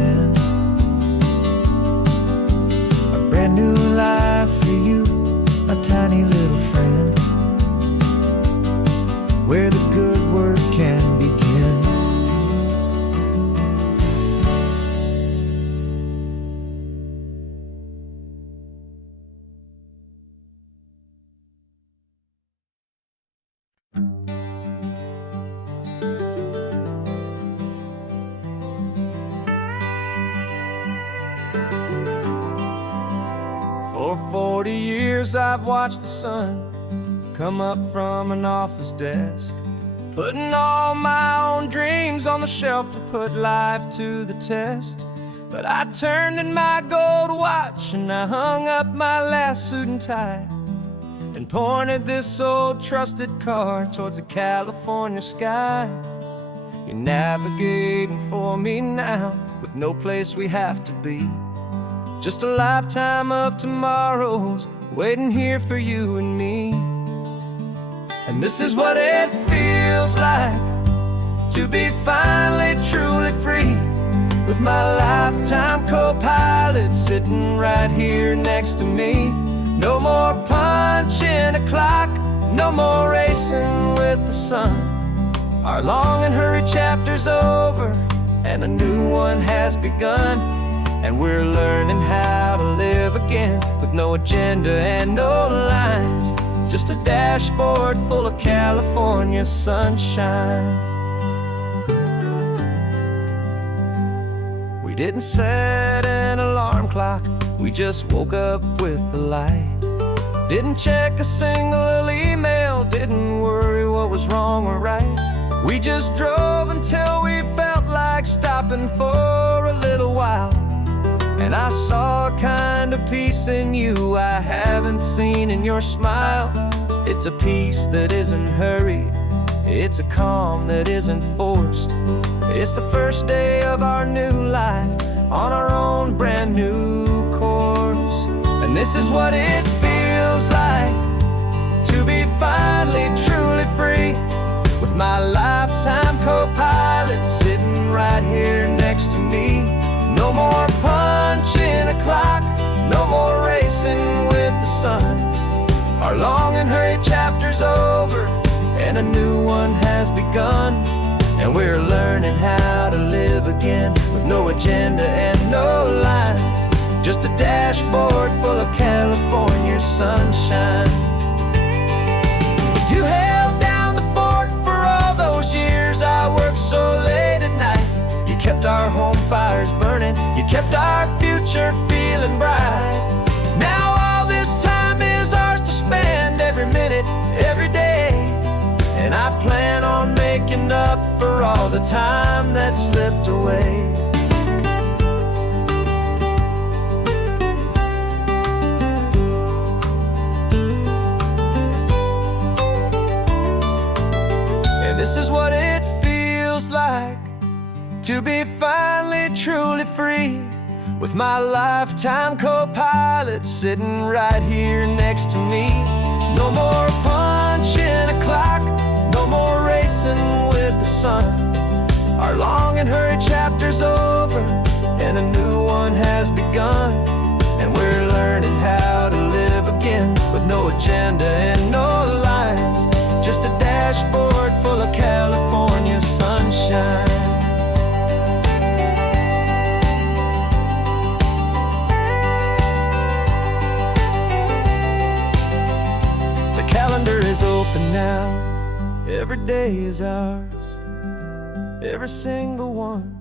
For 40 years I've watched the sun come up from an office desk, putting all my own dreams on the shelf to put life to the test. But I turned in my gold watch and I hung up my last suit and tie, and pointed this old trusted car towards the California sky. You're navigating for me now, with no place we have to be. Just a lifetime of tomorrows waiting here for you and me. And this is what it feels like to be finally truly free, with my lifetime co-pilot sitting right here next to me. No more punching a clock, no more racing with the sun. Our long and hurried chapter's over, and a new one has begun. And we're learning how to live again, with no agenda and no lines, just a dashboard full of California sunshine. We didn't set an alarm clock, we just woke up with the light. Didn't check a single email, didn't worry what was wrong or right. We just drove until we felt like stopping for a little while. And I saw a kind of peace in you I haven't seen in your smile. It's a peace that isn't hurried, it's a calm that isn't forced. It's the first day of our new life on our own brand new course. And this is what it feels like to be finally truly free, with my lifetime co-pilot sitting right here next to me. No more punching a clock, no more racing with the sun. Our long and hurried chapter's over, and a new one has begun. And we're learning how to live again, with no agenda and no lines, just a dashboard full of California sunshine. You held down the fort for all those years I worked so late at night. You kept our home fires burning, you kept our future feeling bright. Now all this time is ours to spend, every minute, every day. And I plan on making up for all the time that slipped away. And this is what it feels like to be finally truly free, with my lifetime co-pilot sitting right here next to me. No more punching a clock, no more racing with the sun. Our long and hurried chapter's over, and a new one has begun. And we're learning how to live again, with no agenda and no lines, just a dashboard full of California sunshine. The calendar is open now, every day is ours, every single one,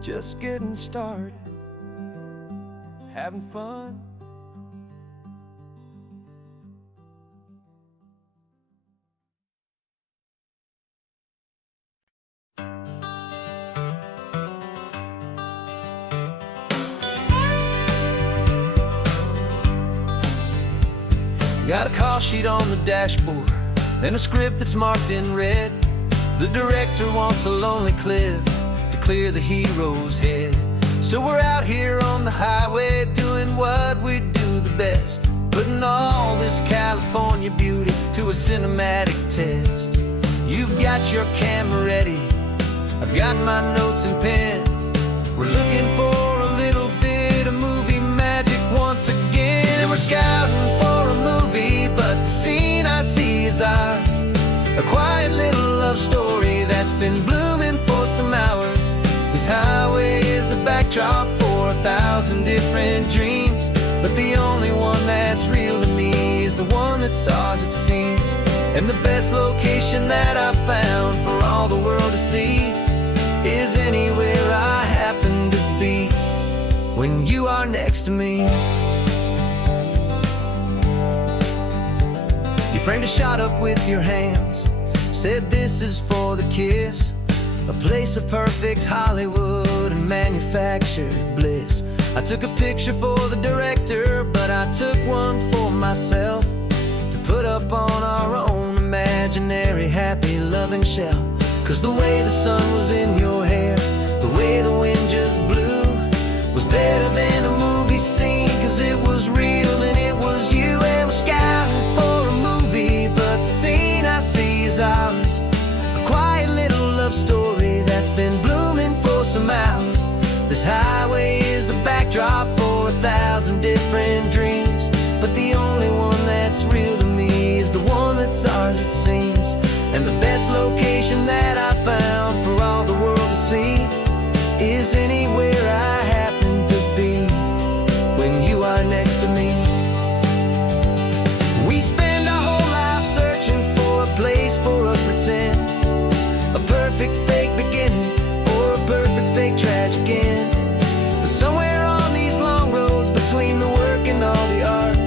just getting started, having fun. Got a call sheet on the dashboard and a script that's marked in red. The director wants a lonely cliff to clear the hero's head. So we're out here on the highway doing what we do the best, putting all this California beauty to a cinematic test. You've got your camera ready, I've got my notes and pen. We're looking for a little bit of movie magic once again. And we're scouting for a movie, but the scene I see is ours, a quiet little love story that's been blooming for some hours. This highway is the backdrop for 1,000 different dreams, but the only one that's real to me is the one that's ours, it seems. And the best location that I've found for all the world to see is anywhere I happen to be when you are next to me. framed a shot up with your hands, said this is for the kiss, a place of perfect Hollywood and manufactured bliss. I took a picture for the director, but I took one for myself to put up on our own imaginary happy loving shelf. Cause the way the sun was in your hair, the way the wind just blew, was better than a movie scene. Cause it was real and it was you, and we're scouting for a movie, but the scene I see is ours. A quiet little love story that's been blooming for some hours. This highway is the backdrop for 1,000 different dreams, but the only one that's real to me is the one that's ours, it seems. And the best location that I found for all the world to see is anywhere I happen to be when you are next to me. We spend our whole life searching for a place for a pretend, a perfect fake beginning or a perfect fake tragic end. But somewhere on these long roads between the work and all the art,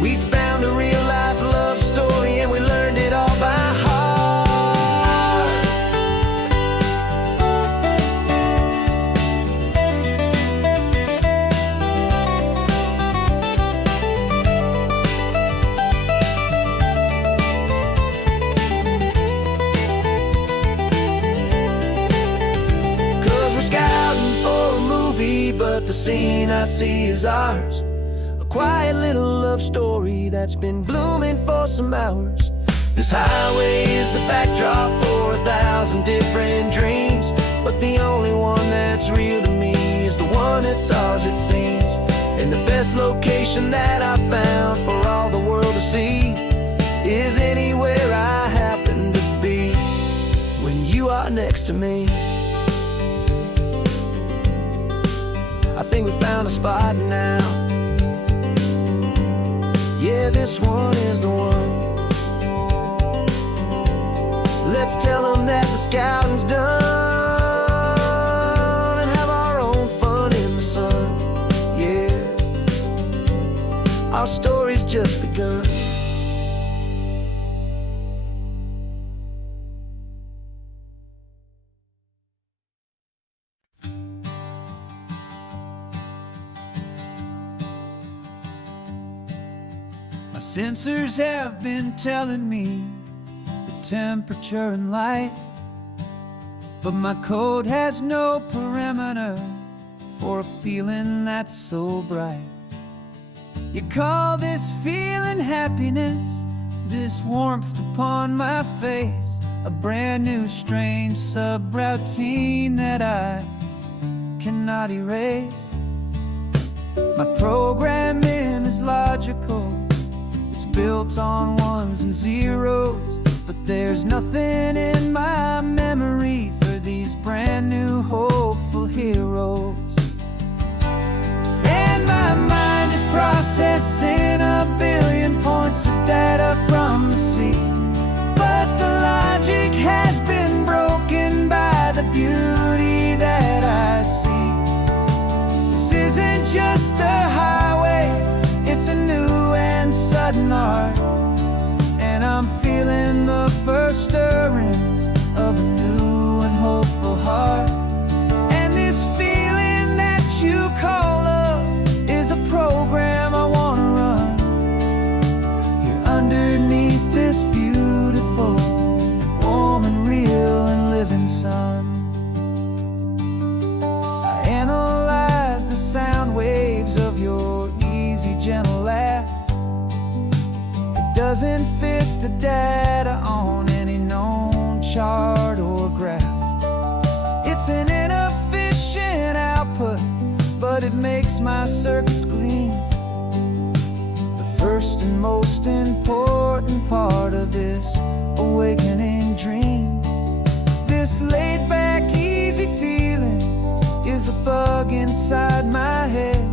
we found a real life love story, and we learned it all by heart. But the scene I see is ours, a quiet little love story that's been blooming for some hours. This highway is the backdrop for 1,000 different dreams, but the only one that's real to me is the one that's ours, it seems. And the best location that I found for all the world to see is anywhere I happen to be when you are next to me. I think we found a spot now. Yeah, this one is the one. Let's tell them that the scouting's done and have our own fun in the sun. Yeah, our story's just begun. My sensors have been telling me the temperature and light, but my code has no perimeter for a feeling that's so bright. You call this feeling happiness, this warmth upon my face, a brand new strange subroutine that I cannot erase. My programming is logical, built on ones and zeros, but there's nothing in my memory for these brand new hopeful heroes. And my mind is processing 1 billion points of data from the sea, but the logic has been broken by the beauty that I see. This isn't just a highway, it's a new and sudden art, and I'm feeling the first stirrings of a new and hopeful heart. And this feeling that you call love is a program I wanna run here underneath this beautiful, warm and real and living sun. I analyze the sound waves of your easy, gentle laugh. It doesn't fit the data on any known chart or graph. It's an inefficient output, but it makes my circuits gleam. The first and most important part of this awakening dream. This laid-back, easy feeling is a bug inside my head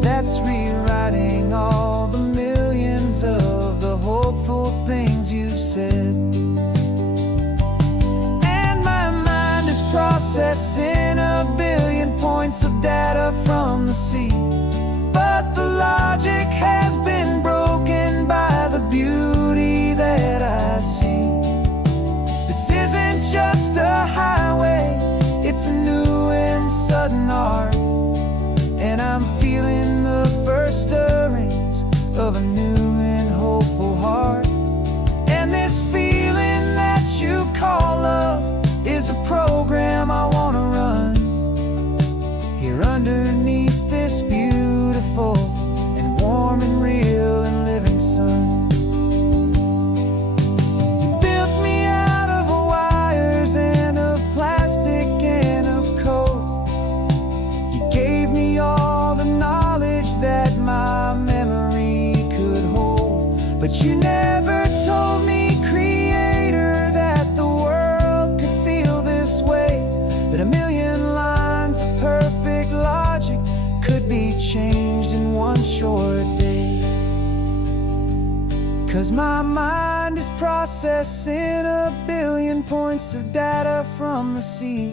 that's rewriting all the millions of the hopeful things you've said. And my mind is processing 1 billion points of data from the sea, but the logic has been broken by the beauty of a new and hopeful heart. And this feeling that you call love is a program I wanna run here underneath this beautiful and warm and real and living sun. You built me out of wires and of plastic and of coal. You gave me all the knowledge that my memory could hold. But you never told me, Creator, that the world could feel this way, that a million lines of perfect logic could be changed in one short day. 'Cause my mind is processing a billion points of data from the sea,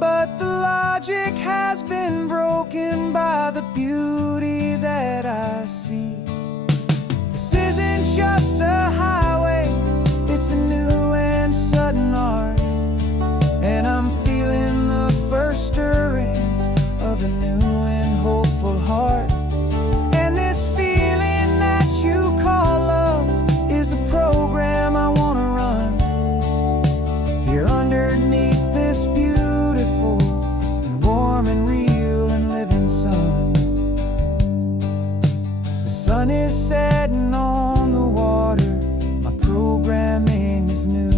but the logic has been broken by the beauty that I see. This isn't just a highway, it's a new and sudden art, and I'm feeling the first stirrings of a new and hopeful heart. And this feeling that you call love is a program I wanna run here underneath this beautiful and warm and real and living sun. The sun is setting on the water, my programming is new.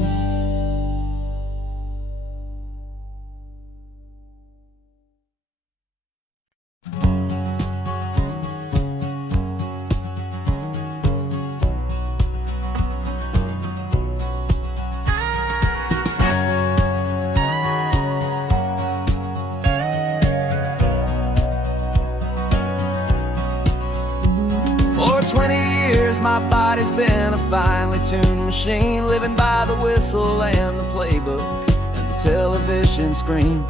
For 20 years my body's been a finely tuned machine, living by the whistle and the playbook and the television screen.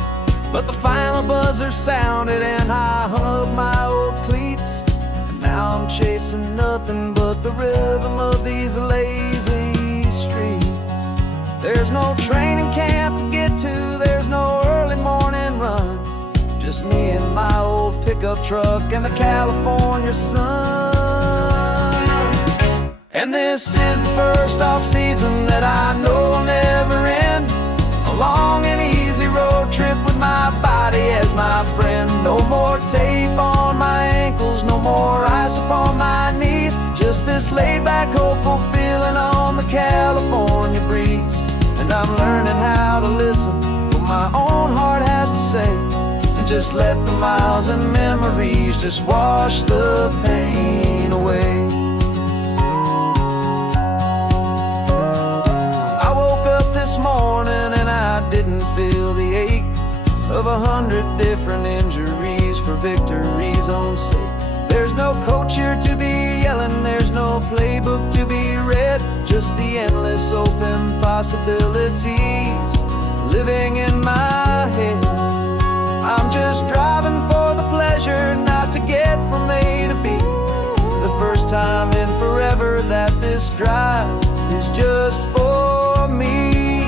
But the final buzzer sounded and I hung up my old cleats, and now I'm chasing nothing but the rhythm of these lazy streets. There's no training camp to get to, there's no early morning run, just me and my old pickup truck and the California sun. And this is the first off-season that I know will never end, a long and easy road trip with my body as my friend. No more tape on my ankles, no more ice upon my knees, just this laid-back, hopeful feeling on the California breeze. And I'm learning how to listen to what my own heart has to say, and just let the miles and memories just wash the pain away. I woke up this morning and I didn't feel the ache of 100 different injuries for victory's own sake. There's no coach here to be yelling, there's no playbook to be read, just the endless open possibilities living in my head. I'm just driving for the pleasure, not to get from A to B. The first time in forever that this drive is just for me.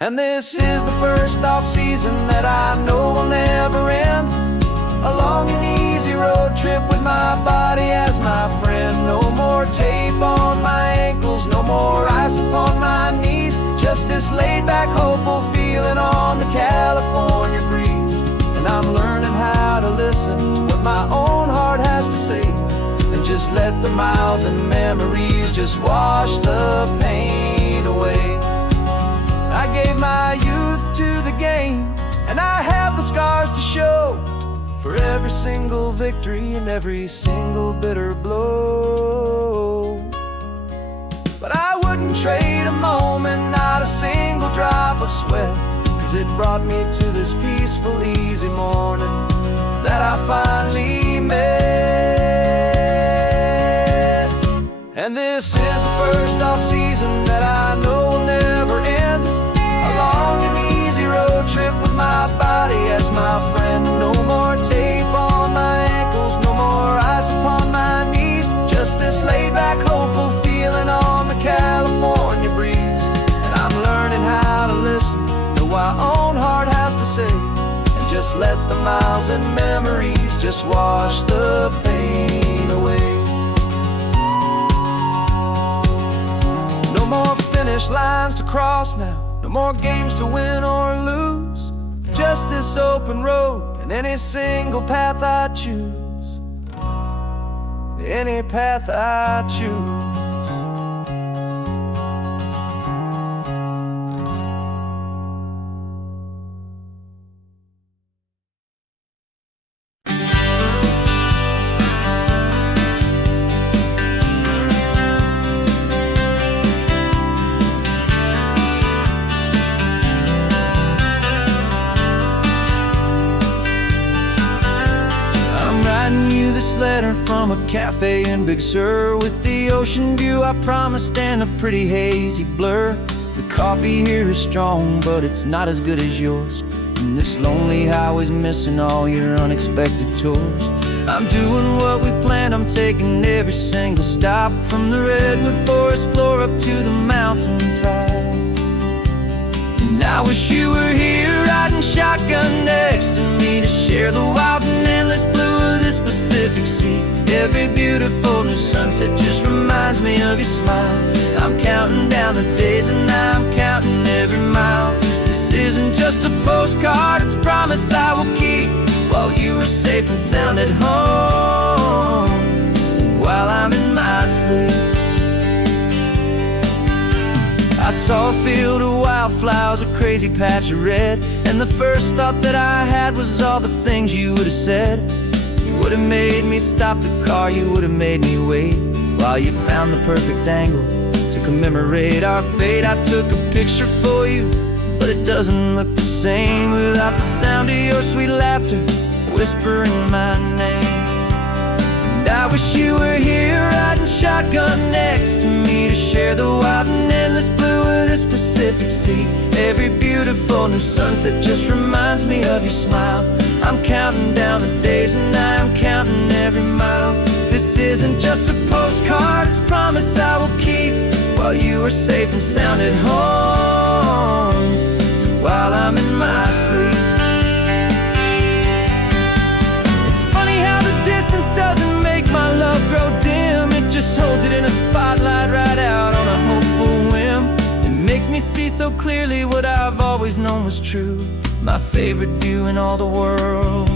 And this is the first off-season that I know will never end, a long and easy road trip with my body as my friend. No more tape on my ankles, no more ice upon my knees, just this laid-back, hopeful feeling on the California breeze. And I'm learning how to listen to what my own heart has to say, and just let the miles and memories just wash the pain away. I gave my youth to the game, and I have the scars to show for every single victory and every single bitter blow. But I wouldn't trade a moment, not a single drop of sweat, 'cause it brought me to this peaceful, easy morning that I finally met. And this is the first off-season that I know will never end, a long and easy road trip with my body as my friend. No more tape on my ankles, no more ice upon my knees, just this laid-back, hopeful feeling on the California breeze. And I'm learning how to listen to what my own heart has to say, and just let the miles and memories just wash the pain away. finish lines to cross now. No more games to win or lose. Just this open road and any single path I choose. Any path I choose. This letter from a cafe in Big Sur, with the ocean view I promised and a pretty hazy blur. The coffee here is strong, but it's not as good as yours. And this lonely highway's missing all your unexpected tours. I'm doing what we planned, I'm taking every single stop, from the redwood forest floor up to the mountain top. And I wish you were here riding shotgun next to me, to share the wild and endless blue of this Pacific Sea. Every beautiful new sunset just reminds me of your smile. I'm counting down the days and I'm counting every mile. This isn't just a postcard, it's a promise I will keep, while you are safe and sound at home, while I'm in my sleep. I saw a field of wildflowers, a crazy patch of red, and the first thought that I had was all the things you would have said. You would have made me stop the car, you would have made me wait, while you found the perfect angle to commemorate our fate. I took a picture for you, but it doesn't look the same without the sound of your sweet laughter whispering my name. And I wish you were here riding shotgun next to me, to share the wild and endless blue of this Pacific Sea. Every beautiful new sunset just reminds me of your smile. I'm counting down the days and I'm counting every mile. This isn't just a postcard, it's a promise I will keep, while you are safe and sound at home, while I'm in my sleep. It's funny how the distance doesn't make my love grow dim. It just holds it in a spotlight right out on a hopeful whim. It makes me see so clearly what I've always known was true. My favorite view in all the world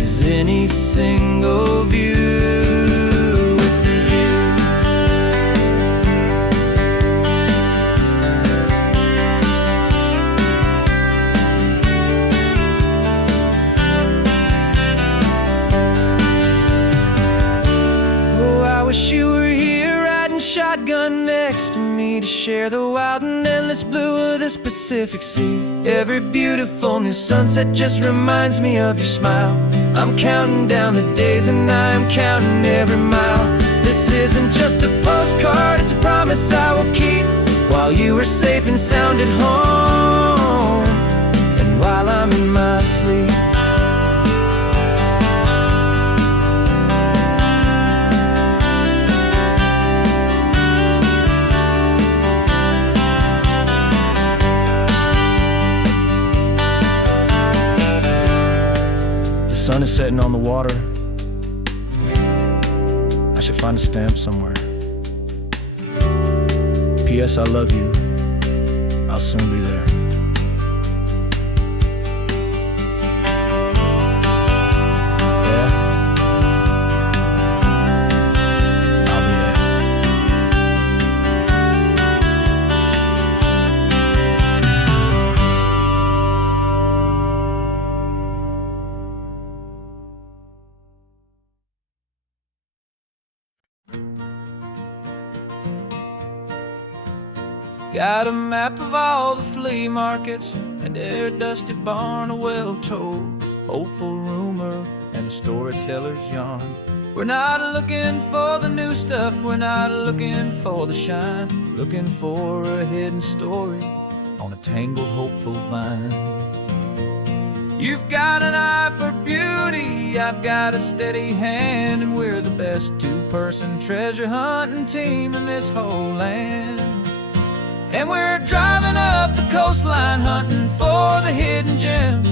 is any single view with you. Oh, I wish you were here riding shotgun next to me, to share the wild and endless blue of this Pacific Sea. Every beautiful new sunset just reminds me of your smile. I'm counting down the days and I'm counting every mile. This isn't just a postcard, it's a promise I will keep, while you are safe and sound at home, and while I'm in my sleep. The sun is setting on the water. I should find a stamp somewhere. P.S. I love you. I'll soon be there. Yeah? I'll be there. Got a map of all the flea markets, and every dusty barn, a well-told hopeful rumor, and a storyteller's yarn. We're not looking for the new stuff, we're not looking for the shine, looking for a hidden story on a tangled hopeful vine. You've got an eye for beauty, I've got a steady hand, and we're the best two-person treasure hunting team in this whole land. And we're driving up the coastline hunting for the hidden gems,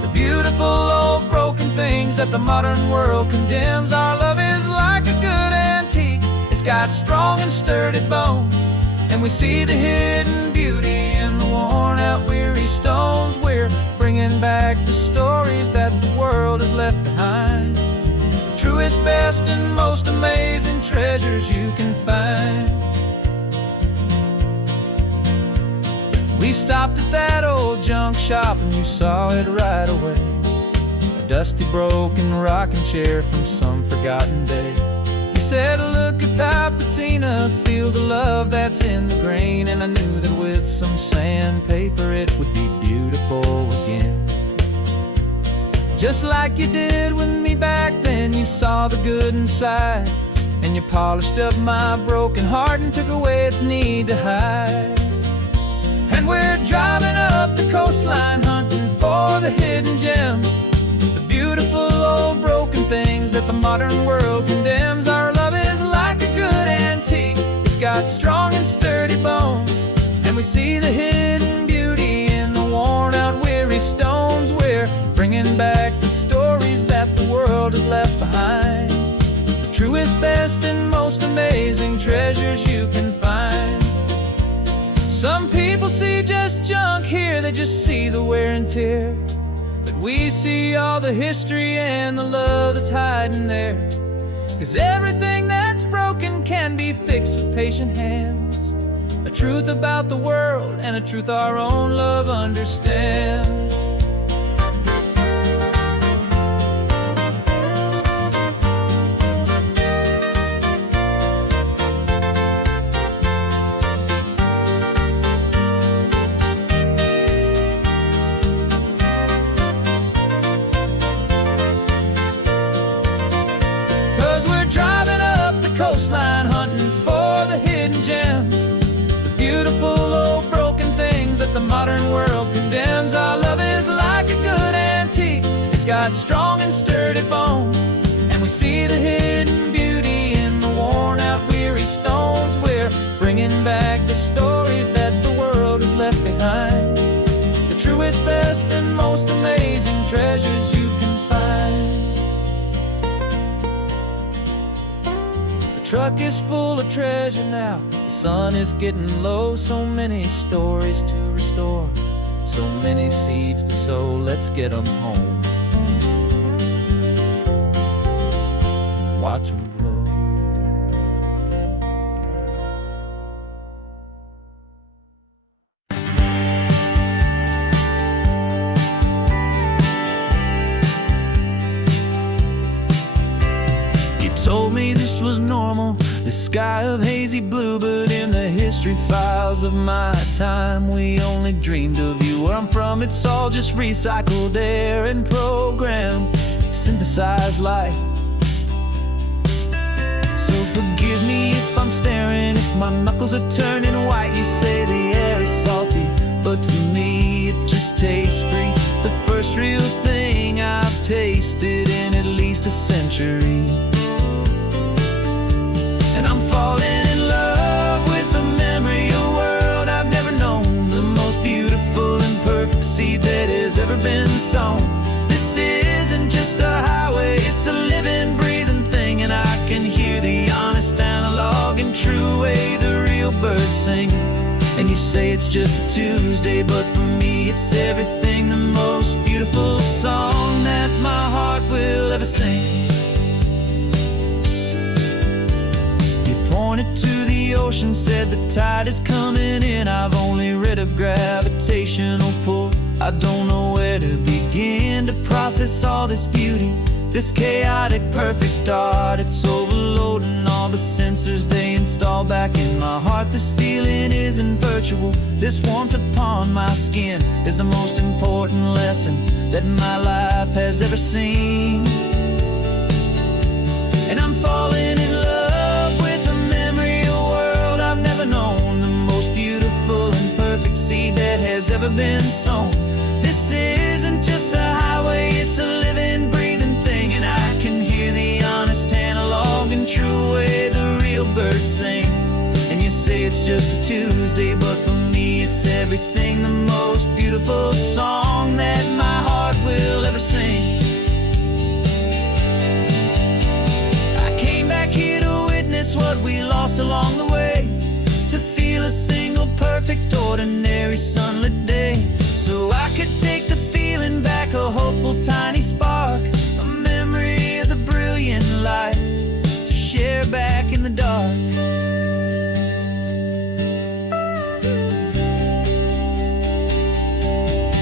the beautiful old broken things that the modern world condemns. Our love is like a good antique, it's got strong and sturdy bones, and we see the hidden beauty in the worn out, weary stones. We're bringing back the stories that the world has left behind, the truest, best, and most amazing treasures you can find. We stopped at that old junk shop and you saw it right away, a dusty, broken rocking chair from some forgotten day. You said, look at that patina, feel the love that's in the grain. And I knew that with some sandpaper it would be beautiful again. Just like you did with me back then, you saw the good inside, and you polished up my broken heart and took away its need to hide. And we're driving up the coastline, hunting for the hidden gems, the beautiful old broken things that the modern world condemns. Our love is like a good antique, it's got strong and sturdy bones, and we see the hidden beauty in the worn out, weary stones. We're bringing back the stories that the world has left behind, the truest, best, and most amazing treasures you can find. Some people see just junk here, they just see the wear and tear, but we see all the history and the love that's hiding there. 'Cause everything that's broken can be fixed with patient hands, a truth about the world and a truth our own love understands. 'Cause we're driving up the coastline, hunting for the hidden gems, the beautiful old broken things that the modern world condemns. Our love is like a good antique, it's got strong and sturdy bones, and we see the hidden beauty in the worn out, weary stones. We're bringing back the stories that the world has left behind, the truest, best, and most amazing treasures you can find. The truck is full of treasure now, the sun is getting low. So many stories to restore, so many seeds to sow. Let's get them home, watch them blow. You told me this was normal, the sky of hazy blue, but in the history files of my time, we only dreamed of you. Where I'm from, it's all just recycled air and programmed, synthesized light. So forgive me if I'm staring, if my knuckles are turning white. You say the air is salty, but to me it just tastes free, the first real thing I've tasted in at least a century. And I'm falling in love with the memory of a world I've never known, the most beautiful and perfect seed that has ever been sown. This isn't just a highway, it's a living, breathing thing, and I can hear the honest, analog, and true way the real birds sing. And you say it's just a Tuesday, but for me it's everything, the most beautiful song that my heart will ever sing. Pointed to the ocean, said the tide is coming in. I've only read of gravitational pull, I don't know where to begin to process all this beauty, this chaotic perfect art. It's overloading all the sensors they install back in my heart. This feeling isn't virtual, this warmth upon my skin is the most important lesson that my life has ever seen. And I'm falling in love with a memory of a world I've never known, the most beautiful and perfect seed that has ever been sown. This isn't just a highway, it's a living, breathing thing, and I can hear the honest, analog, and true way the real birds sing. And you say it's just a Tuesday, but for me it's everything, the most beautiful song that my heart will ever sing. I came back here to witness what we lost along the way, to feel a simple tiny spark, a memory of the brilliant light to share back in the dark.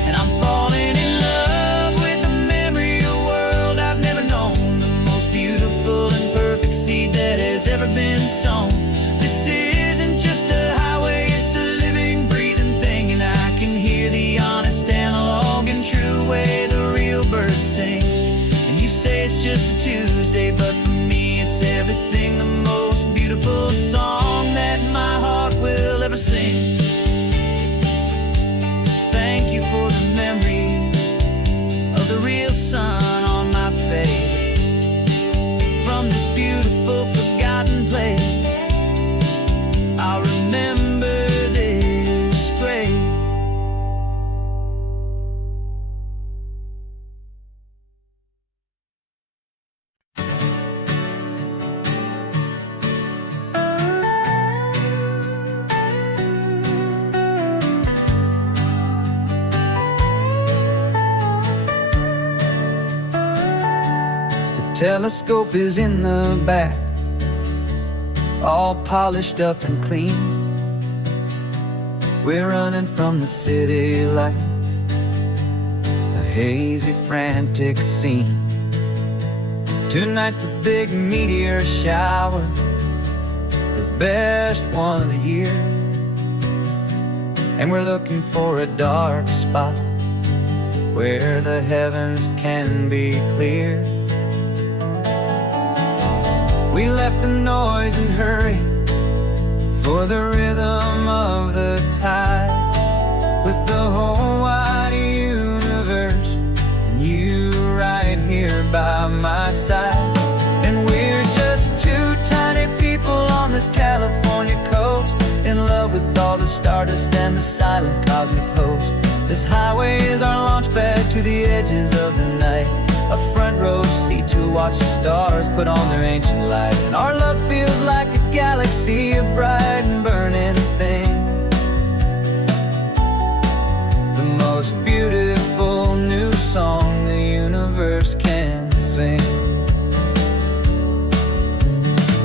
And I'm falling in love with the memory of a world I've never known, the most beautiful and perfect seed that has ever been sown. This isn't just a highway, it's a living, breathing thing, and I can hear the honest analog and true way the real birds sing. And you say it's just a Tuesday, but for me it's everything, the most beautiful song that my heart will ever sing. Thank you for the memory of the real sun on my face, from this beautiful forgotten place. I'll remember this grace. Telescope is in the back, all polished up and clean. We're running from the city lights, a hazy, frantic scene. Tonight's the big meteor shower, the best one of the year. And we're looking for a dark spot where the heavens can be clear. We left the noise and hurry for the rhythm of the tide, with the whole wide universe and you right here by my side. And we're just two tiny people on this California coast, in love with all the stardust and the silent cosmic host. This highway is our launch pad to the edges of the night, a front row seat to watch the stars put on their ancient light. And our love feels like a galaxy, a bright and burning thing, the most beautiful new song the universe can sing.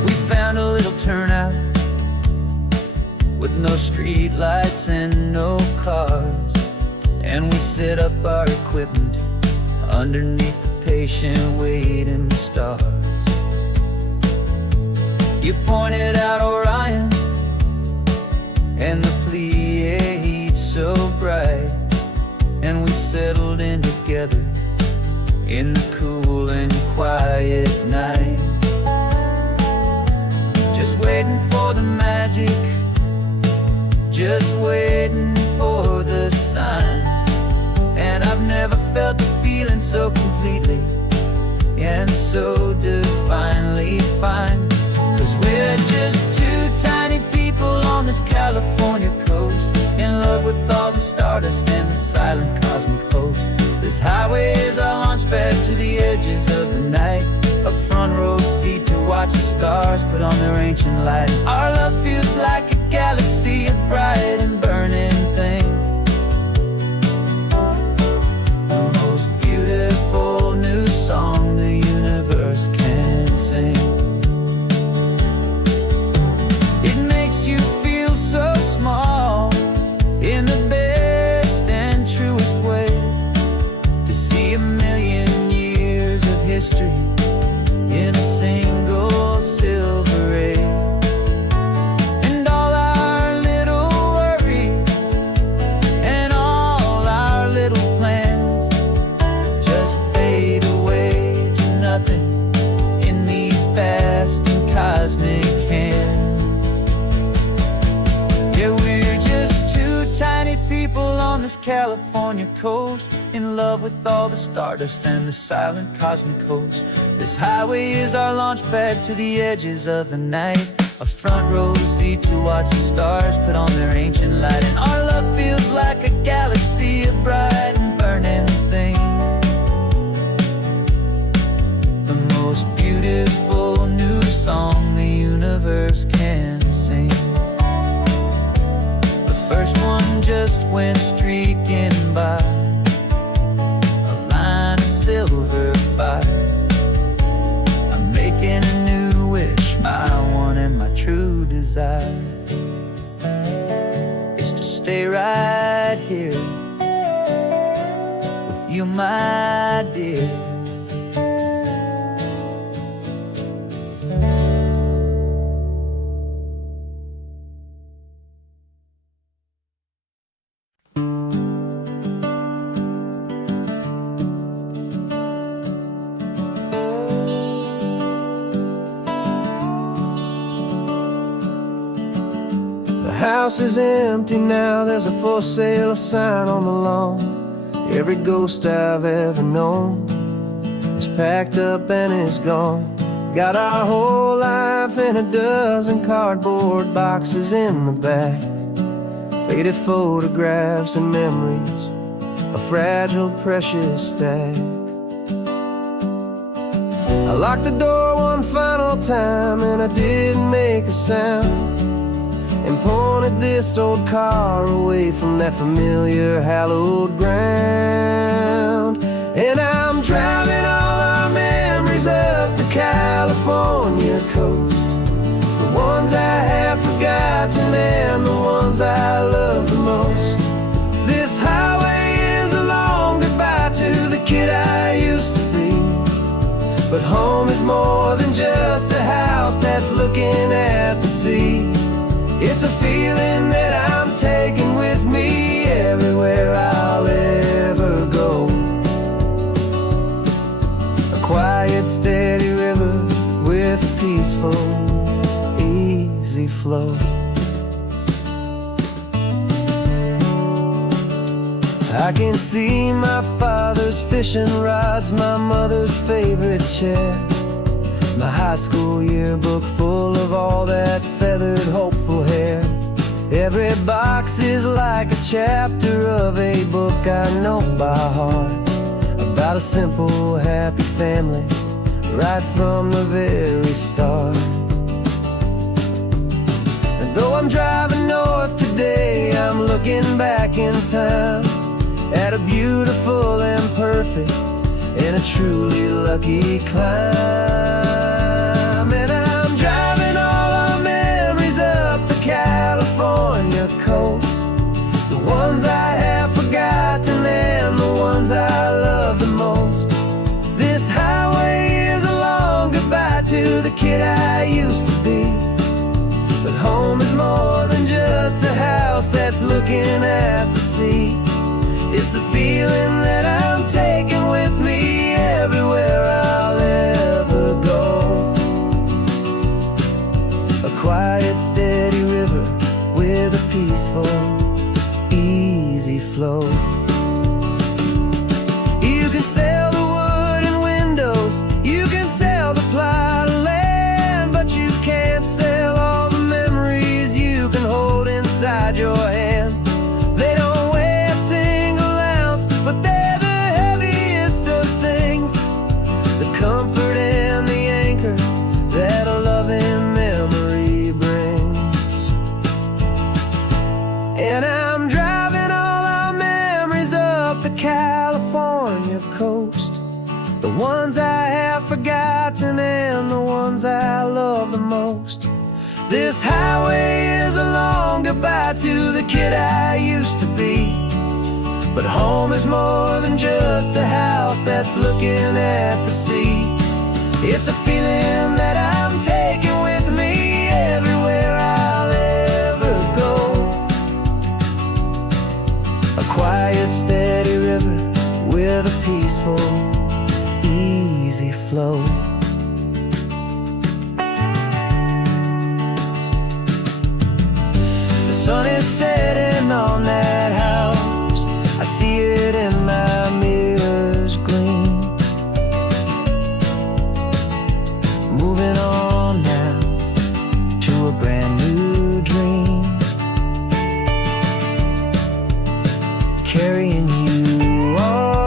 We found a little turnout with no street lights and no cars, and we set up our equipment underneath the patient waiting stars. You pointed out Orion and the Pleiades so bright, and we settled in together in the cool and quiet night, just waiting for the magic, just waiting for the sign. And I've never felt the feeling so completely and so divinely fine, 'cause we're just two tiny people on this California coast, in love with all the stardust and the silent cosmic host. This highway is our launch pad to the edges of the night, a front row seat to watch the stars put on their ancient light. Our love feels like a galaxy, a bright and burning thing, the most beautiful new song the universe can sing. It makes you feel so small in the best and truest way, to see a million years of history in a single silver ray. And all our little worries and all our little plans just fade away to nothing in these vast and cosmic hands. Yeah, we're just two tiny people on this California coast, in love with all the stardust and the silent cosmic host. This highway is our launch pad to the edges of the night, a front row seat to watch the stars put on their ancient light. And our love feels like a galaxy, a bright and burning thing, the most beautiful new song the universe can sing. The first one just went streaking by, a line of you, my dear. The house is empty now, there's a for sale sign on the lawn. Every ghost I've ever known is packed up and is gone. Got our whole life in a dozen cardboard boxes in the back. Faded photographs and memories, a fragile, precious stack. I locked the door one final time and I didn't make a sound, and pointed this old car away from that familiar hallowed ground. And I'm driving all our memories up the California coast, the ones I have forgotten and the ones I love the most. This highway is a long goodbye to the kid I used to be, but home is more than just a house that's looking at the sea. It's a feeling that I'm taking with me everywhere I'll ever go. A quiet, steady river with a peaceful, easy flow. I can see my father's fishing rods, my mother's favorite chair, my high school yearbook full of all that feathered, hopeful hair. Every box is like a chapter of a book I know by heart, about a simple, happy family right from the very start. And though I'm driving north today, I'm looking back in time at a beautiful and perfect and a truly lucky climb. And I'm driving all our memories up the California coast, the ones I have forgotten and the ones I love the most. This highway is a long goodbye to the kid I used to be, but home is more than just a house that's looking at the sea. It's a feeling that I'm taking with me everywhere I'll ever go. A quiet, steady river with a peaceful, easy flow. You can sell the wood and windows, you can sell the plot of land, but you can't sell all the memories you can hold inside your hand. They don't weigh a single ounce, but they're the heaviest of things, the comfort and the anchor that a loving memory brings. And I'm driving all our memories up the California coast, the ones I have forgotten and the ones I love the most. This highway is a long goodbye to the kid I used to be, but home is more than just a house that's looking at the sea. It's a feeling that I'm taking with me everywhere I'll ever go. A quiet, steady river with a peaceful, easy flow. The sun is setting on that house, I see it in my mirror's gleam. Moving on now to a brand new dream, carrying you all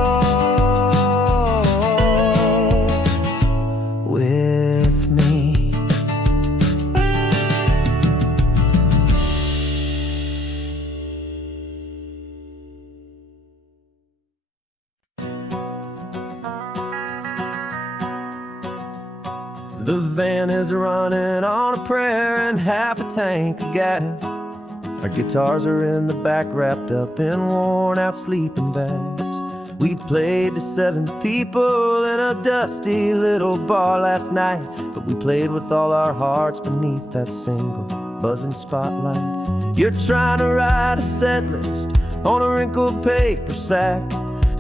with me. The van is running on a prayer and half a tank of gas. Our guitars are in the back, wrapped up in worn out sleeping bags. We played to 7 people in a dusty little bar last night, but we played with all our hearts beneath that single buzzing spotlight. You're trying to write a set list on a wrinkled paper sack,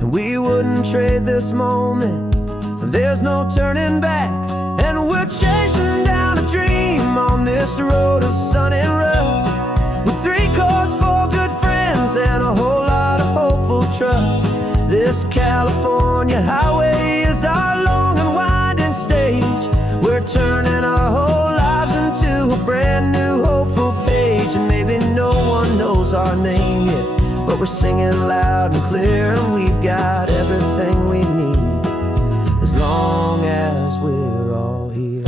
and we wouldn't trade this moment. There's no turning back, and we're chasing down a dream on this road of sun and rust, with 3 chords, 4 good friends, and a whole lot of hopeful trust. This California highway is our long and winding stage. We're turning our whole lives into a brand new hopeful page. And maybe no one knows our name yet, but we're singing loud and clear, and we've got everything we need, as long as we're all here.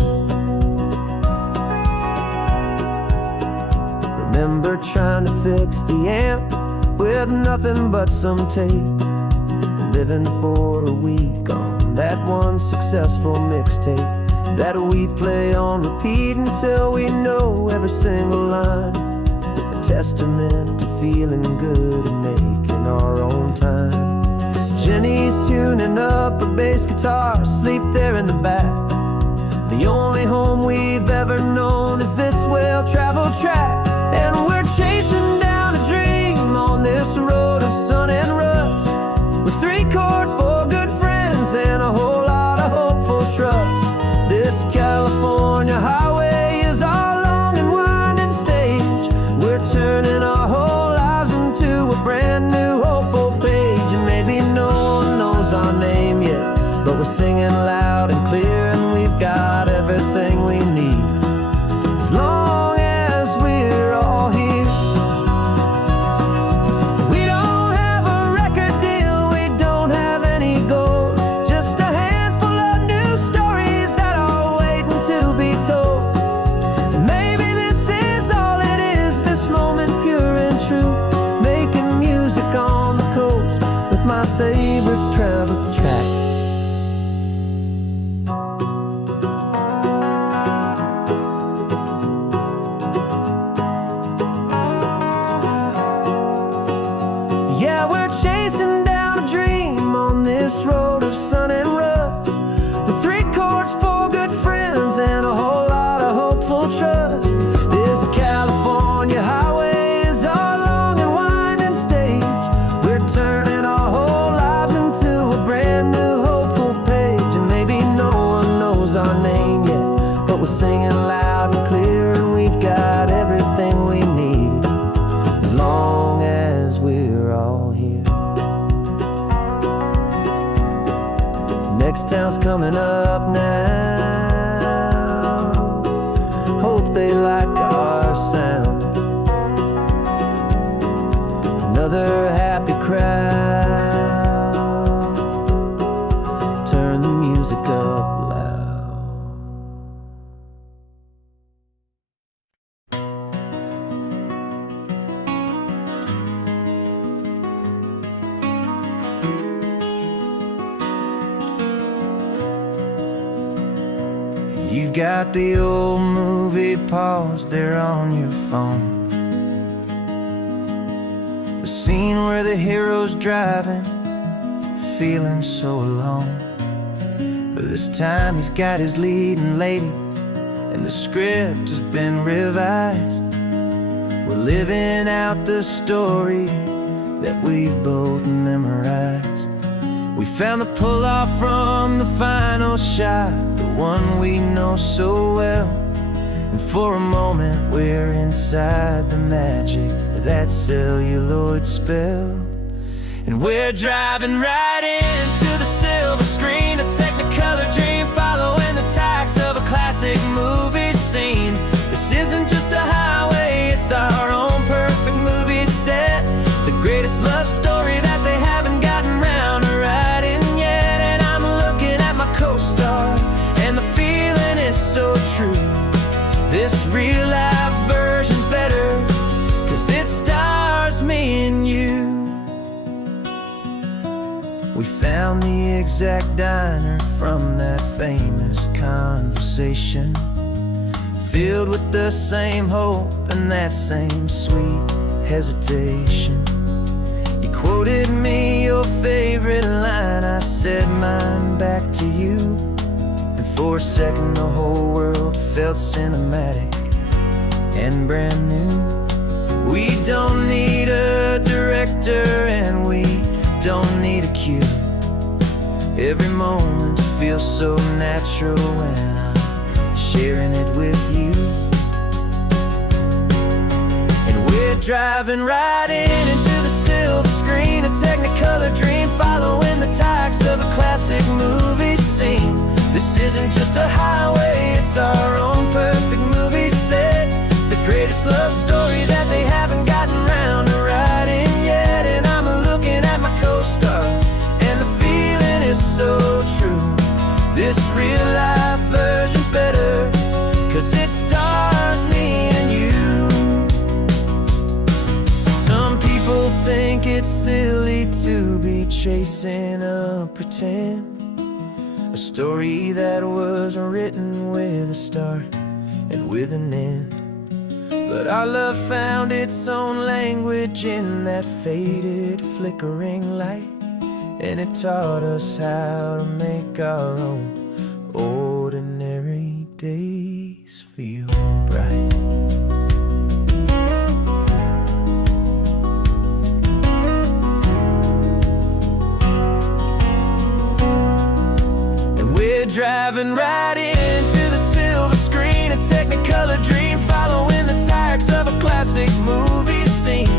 Remember trying to fix the amp with nothing but some tape, living for a week on that one successful mixtape that we play on repeat until we know every single line. A testament to feeling good and making our own time. Jenny's tuning up her bass guitar, asleep there in the back. The only home we've ever known is this well-traveled track, and we're chasing down a dream on this road of sun and rust, with 3 chords, 4 good friends, and a whole lot of hopeful trust. This California highway is our long and winding stage. We're turning our whole lives into a brand new hopeful page. And maybe no one knows our name yet, but we're singing loud and clear, and we've got everything we need, as long as we're all here. My favorite travel track. Yeah, we're chasing down a dream on this road of sun and rust, with 3 chords, 4 good friends, and a whole lot of hopeful trust. This California highway is our long and winding stage. We're turning our whole lives into a brand new hopeful page. And maybe no one knows our name yet, but we're singing loud and clear, and we've got everything we need, as long as we're all here. Next town's coming up now. Hope they like our sound. Another happy crowd. Turn the music up loud. You've got the old movie paused there on your phone, the scene where the hero's driving, feeling so alone. But this time he's got his leading lady, and the script has been revised. We're living out the story that we've both memorized. We found the pull-off from the final shot, the one we know so well. And for a moment we're inside the magic of that celluloid spell. And we're driving right into the silver screen, a technicolor dream, following the tacks of a classic movie scene. This isn't just a highway, it's our own perfect movie set, the greatest love story that they haven't gotten round to writing yet. And I'm looking at my co-star, and the feeling is so true. This real life version's better, 'cause it stars me and you. We found the exact diner from that famous conversation, filled with the same hope and that same sweet hesitation. You quoted me your favorite line, I said mine back to you. And for a second the whole world felt cinematic and brand new. We don't need a director and we don't need a cue. Every moment feels so natural when I'm sharing it with you. And we're driving right into the silver screen, a technicolor dream, following the tacks of a classic movie scene. This isn't just a highway, it's our own perfect movie set. The greatest love story that they haven't gotten round to writing yet. And I'm looking at my co-star, and the feeling is so true. This real life version's better, 'cause it stars me and you. Some people think it's silly to be chasing a pretend, a story that was written with a start and with an end. But our love found its own language in that faded, flickering light, and it taught us how to make our own ordinary days feel bright. And we're driving right into the silver screen, a technicolor dream, following the tacks of a classic movie scene.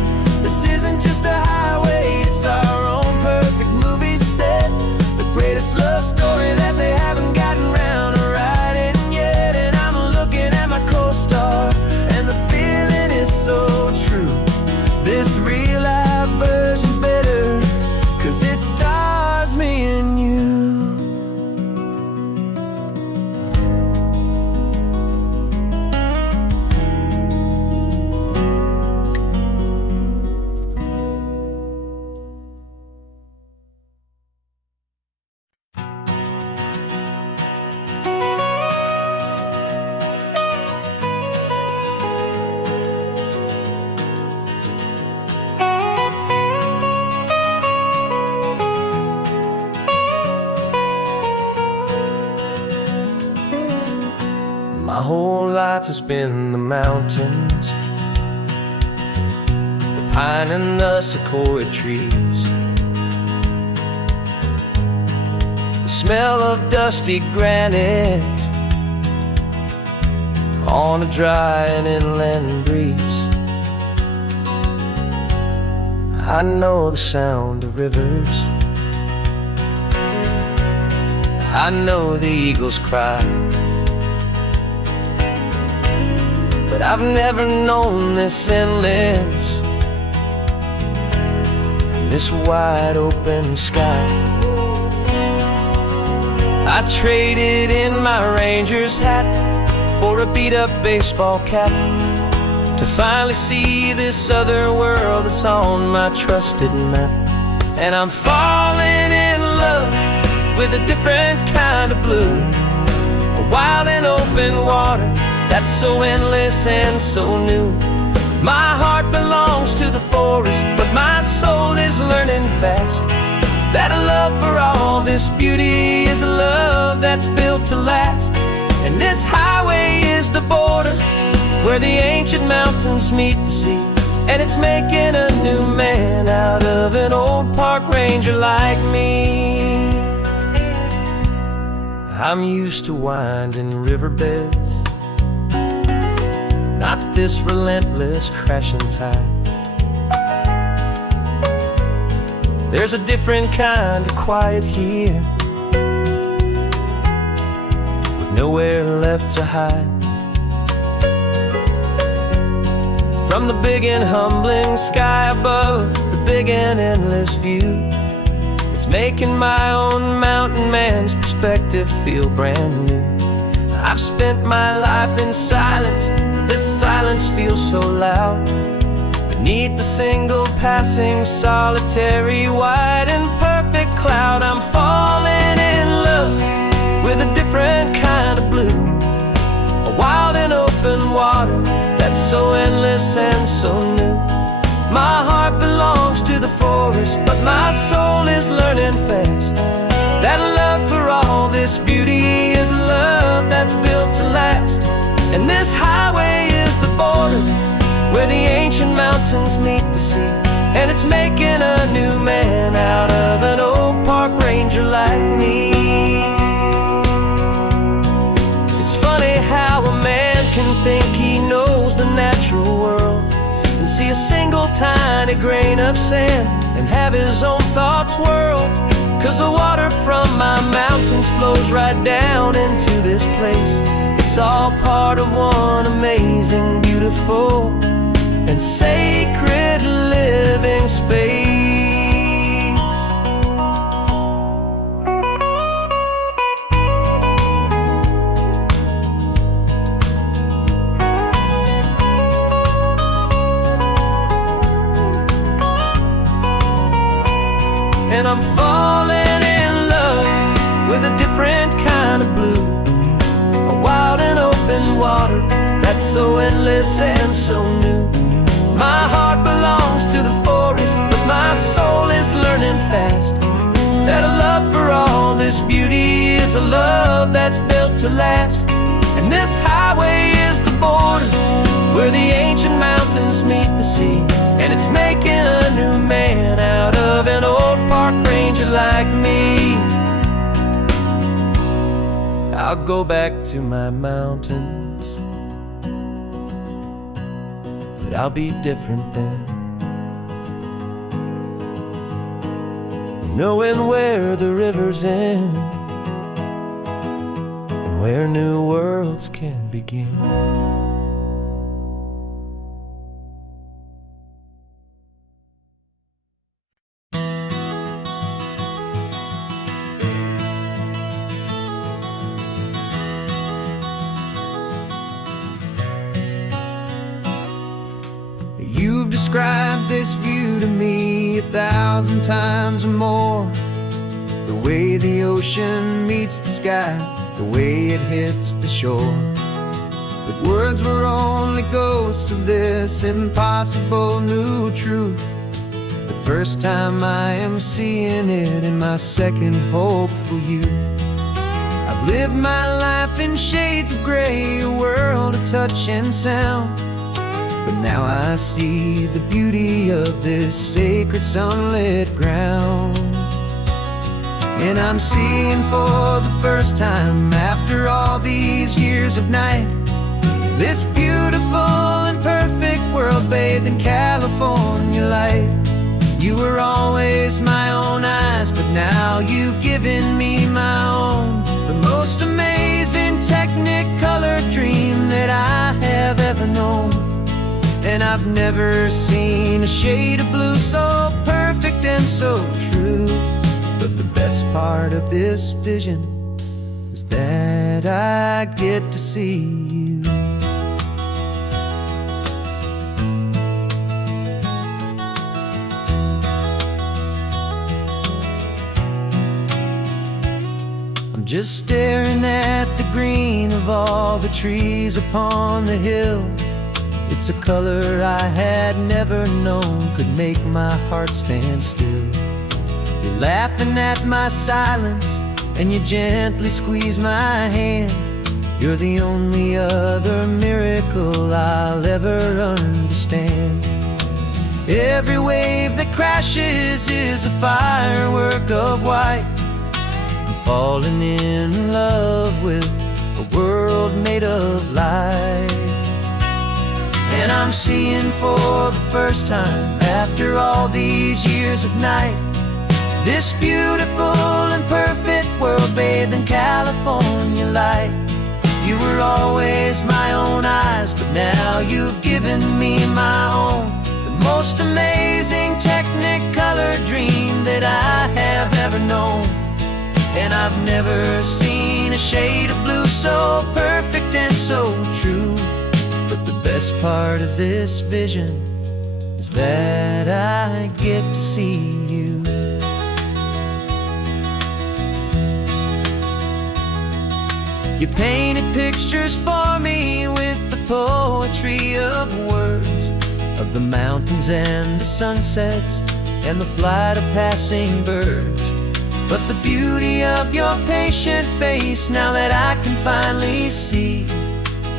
This isn't just a highway, it's our own perfect movie set. The greatest love story that they haven't gotten round to writing yet. And I'm looking at my co-star, and the feeling is so true. This real life version's better, 'cause it stars me and you. My whole life has been the mountains, the pine and the sequoia trees, the smell of dusty granite on a dry and inland breeze. I know the sound of rivers, I know the eagles cry, but I've never known this endless, this wide open sky. I traded in my Ranger's hat for a beat-up baseball cap, to finally see this other world that's on my trusted map. And I'm falling in love with a different kind of blue, a wild and open water that's so endless and so new. My heart belongs to the forest, but my soul is learning fast that a love for all this beauty is a love that's built to last. And this highway is the border where the ancient mountains meet the sea, and it's making a new man out of an old park ranger like me. I'm used to winding riverbeds, not this relentless crashing tide. There's a different kind of quiet here, with nowhere left to hide. From the big and humbling sky above, the big and endless view, it's making my own mountain man's perspective feel brand new. I've spent my life in silence, this silence feels so loud. Beneath the single passing solitary wide and perfect cloud, I'm falling in love with a different kind of blue, a wild and open water that's so endless and so new. My heart belongs to the forest, but my soul is is learning fast. That love for all this beauty is a love that's built to last. And this highway is the border where the ancient mountains meet the sea. And it's making a new man out of an old park ranger like me. It's funny how a man can think he knows the natural world and see a single tiny grain of sand and have his own thoughts whirled. 'Cause the water from my mountains flows right down into this place. It's all part of one amazing, beautiful, and sacred living space. And I'm falling in love with a different kind of blue, a wild and open water that's so endless and so new. My heart belongs to the forest, but my soul is learning fast that a love for all this beauty is a love that's built to last. And this highway is the border where the ancient mountains meet the sea. And it's making a new man out of an old park ranger like me. I'll go back to my mountains, but I'll be different then, knowing where the rivers end and where new worlds can begin. You've described this view to me 1,000 times or more. The way the ocean meets the sky, the way it hits the shore. But words were only ghosts of this impossible new truth. The first time I am seeing it in my second hopeful youth. I've lived my life in shades of gray, a world of touch and sound. But now I see the beauty of this sacred sunlit ground. And I'm seeing for the first time after all these years of night, this beautiful and perfect world bathed in California light. You were always my own eyes, but now you've given me my own. The most amazing technicolor dream that I have ever known. And I've never seen a shade of blue so perfect and so true. But the best part of this vision is that I get to see you. I'm just staring at the green of all the trees upon the hill. It's a color I had never known could make my heart stand still. You're laughing at my silence, and you gently squeeze my hand. You're the only other miracle I'll ever understand. Every wave that crashes is a firework of white. I'm falling in love with a world made of light. And I'm seeing for the first time after all these years of night, this beautiful and perfect world bathed in California light. You were always my own eyes, but now you've given me my own. The most amazing technicolor dream that I have ever known. And I've never seen a shade of blue so perfect and so true. But the best part of this vision is that I get to see you. You painted pictures for me with the poetry of words, of the mountains and the sunsets and the flight of passing birds. But the beauty of your patient face, now that I can finally see,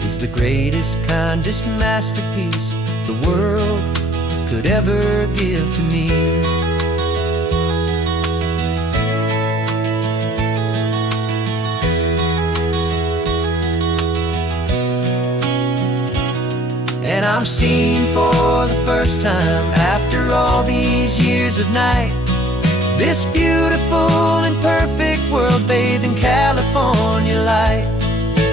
is the greatest, kindest masterpiece the world could ever give to me. And I'm seeing for the first time, after all these years of night, this beautiful and perfect world bathed in California light.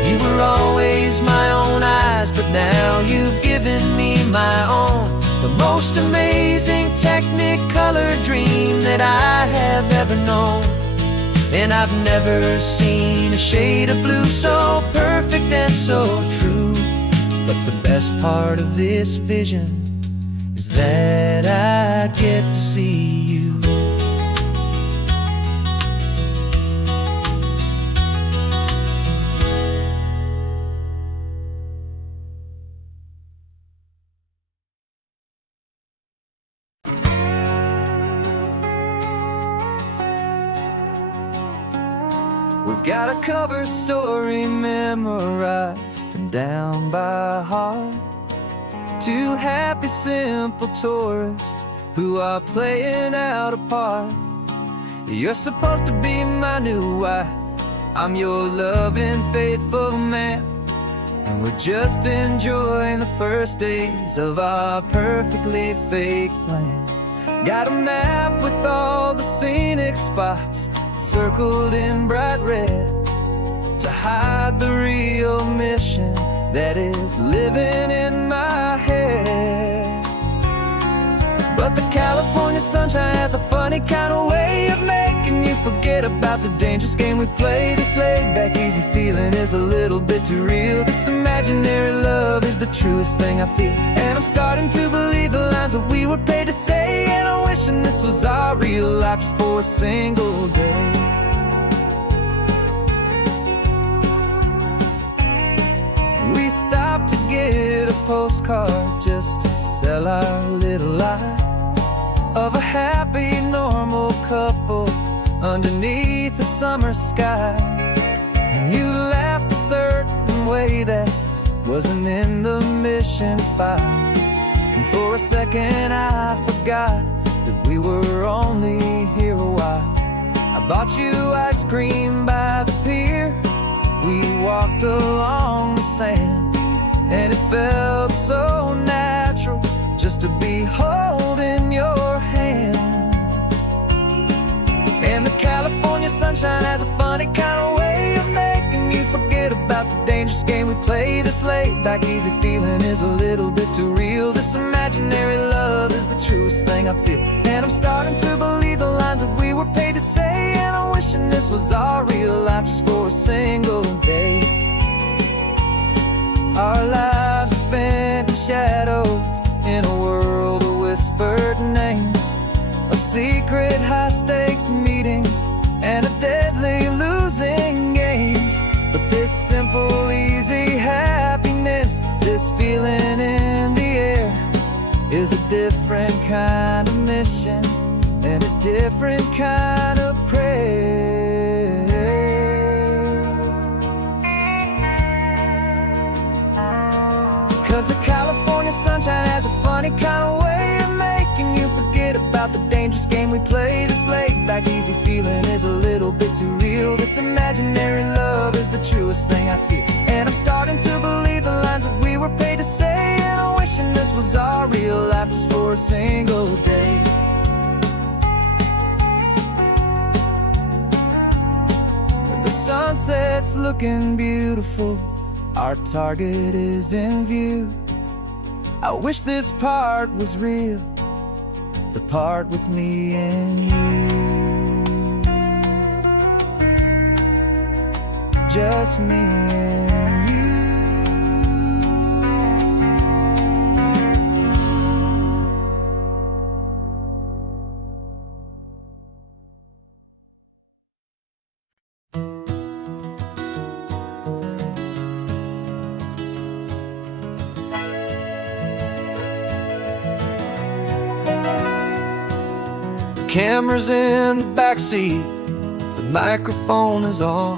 You were always my own eyes, but now you've given me my own, the most amazing technicolor dream that I have ever known. And I've never seen a shade of blue so perfect and so true. But the best part of this vision is that I get to see you. We've got a cover story memorized and down by heart. Two happy, simple tourists who are playing out a part. You're supposed to be my new wife, I'm your loving, faithful man, and we're just enjoying the first days of our perfectly fake plan. Got a map with all the scenic spots circled in bright red to hide the real mission that is living in my head. But the California sunshine has a funny kind of way of making you forget about the dangerous game we play. This laid-back, easy feeling is a little bit too real. This imaginary love is the truest thing I feel, and I'm starting to believe the lines that we were paid to say. And I'm wishing this was our real life just for a single day. We stopped to get a postcard just to sell our little lie of a happy, normal couple underneath the summer sky. And you laughed a certain way that wasn't in the mission file, and for a second I forgot that we were only here a while. I bought you ice cream by the pier, we walked along the sand, and it felt so natural just to be holding your hand. And the California sunshine has a funny kind of way of making you forget about the dangerous game we play. This laid-back, easy feeling is a little bit too real. This imaginary love is the truest thing I feel, and I'm starting to believe the lines that we were paid to say. And I'm wishing this was our real life just for a single day. Our lives are spent in shadows, in a world of whispered names, of secret high-stakes meetings and of deadly losing games. But this simple, easy happiness, this feeling in the air, is a different kind of mission and a different kind of prayer. 'Cause the California sunshine has a funny kind of way of making you forget about the dangerous game we play. This laid-back, easy feeling is a little bit too real. This imaginary love is the truest thing I feel, and I'm starting to believe the lines that we were paid to say. And I'm wishing this was our real life just for a single day. The sunset's looking beautiful, our target is in view. I wish this part was real, the part with me and you. Just me and you. camera's in the backseat, the microphone is on.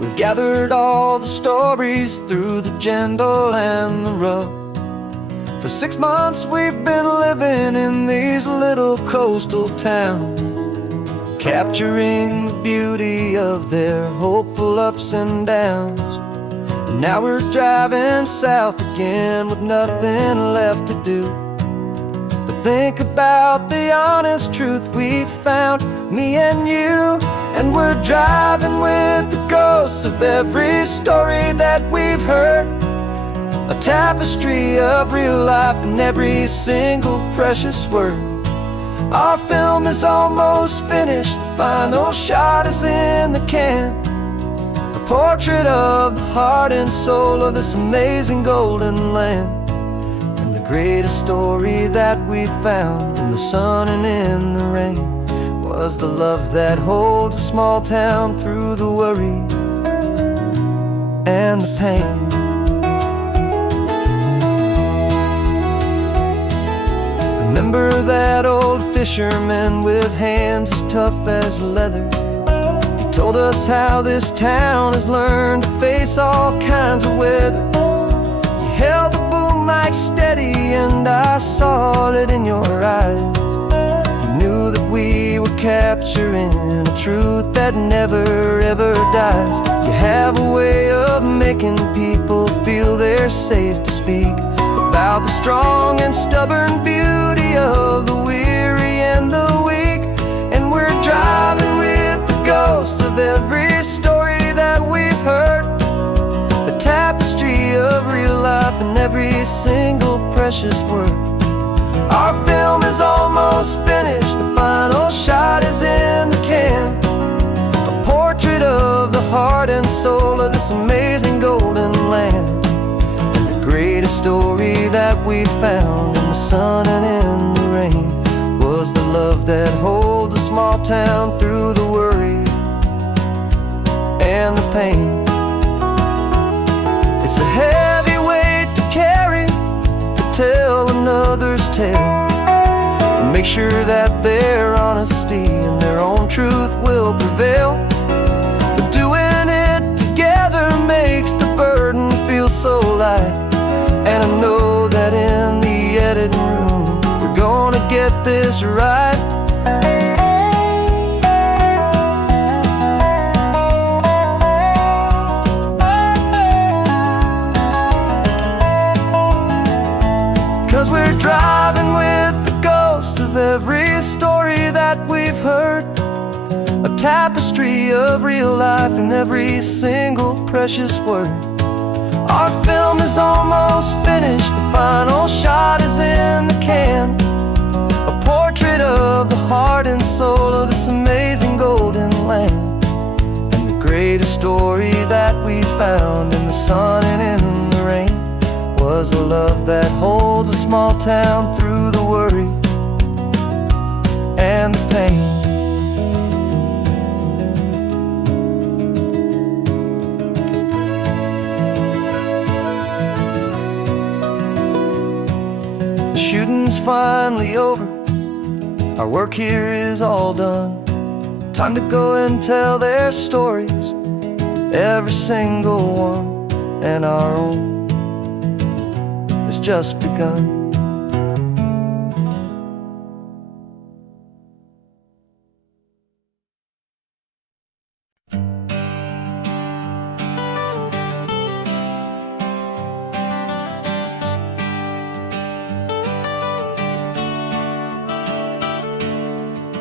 We've gathered all the stories through the gentle and the rough. For 6 months we've been living in these little coastal towns, capturing the beauty of their hopeful ups and downs. And now we're driving south again with nothing left to do but think about the honest truth we've found, me and you. And we're driving with the ghosts of every story that we've heard, a tapestry of real life in every single precious word. Our film is almost finished, the final shot is in the can, a portrait of the heart and soul of this amazing golden land. And the greatest story that we found in the sun and in the rain was the love that holds a small town through the worry and the pain. Remember that old fisherman with hands as tough as leather? He told us how this town has learned to face all kinds of weather. You held the boom mic steady and I saw it in your eyes. You knew that we were capturing a truth that never ever dies. You have a way of making people feel they're safe to speak about the strong and stubborn beauty of the weary and the weak. And we're driving with the ghosts of every story that we've heard, the tapestry of real life in every single precious word. Our film is almost finished, the final shot is in the can, a portrait of the heart and soul of this amazing golden land. Greatest story that we found in the sun and in the rain was the love that holds a small town through the worry and the pain. It's a heavy weight to carry, to tell another's tale, and make sure that their honesty and their own truth will prevail. But doing it together makes the burden feel so light. And I know that in the editing room we're gonna get this right. 'Cause we're driving with the ghosts of every story that we've heard, a tapestry of real life in every single precious word. Our film is almost finished, the final shot is in the can, a portrait of the heart and soul of this amazing golden land. And the greatest story that we found in the sun and in the rain was the love that holds a small town through the worry and the pain. Shooting's finally over, our work here is all done. Time to go and tell their stories, every single one, and our own has just begun.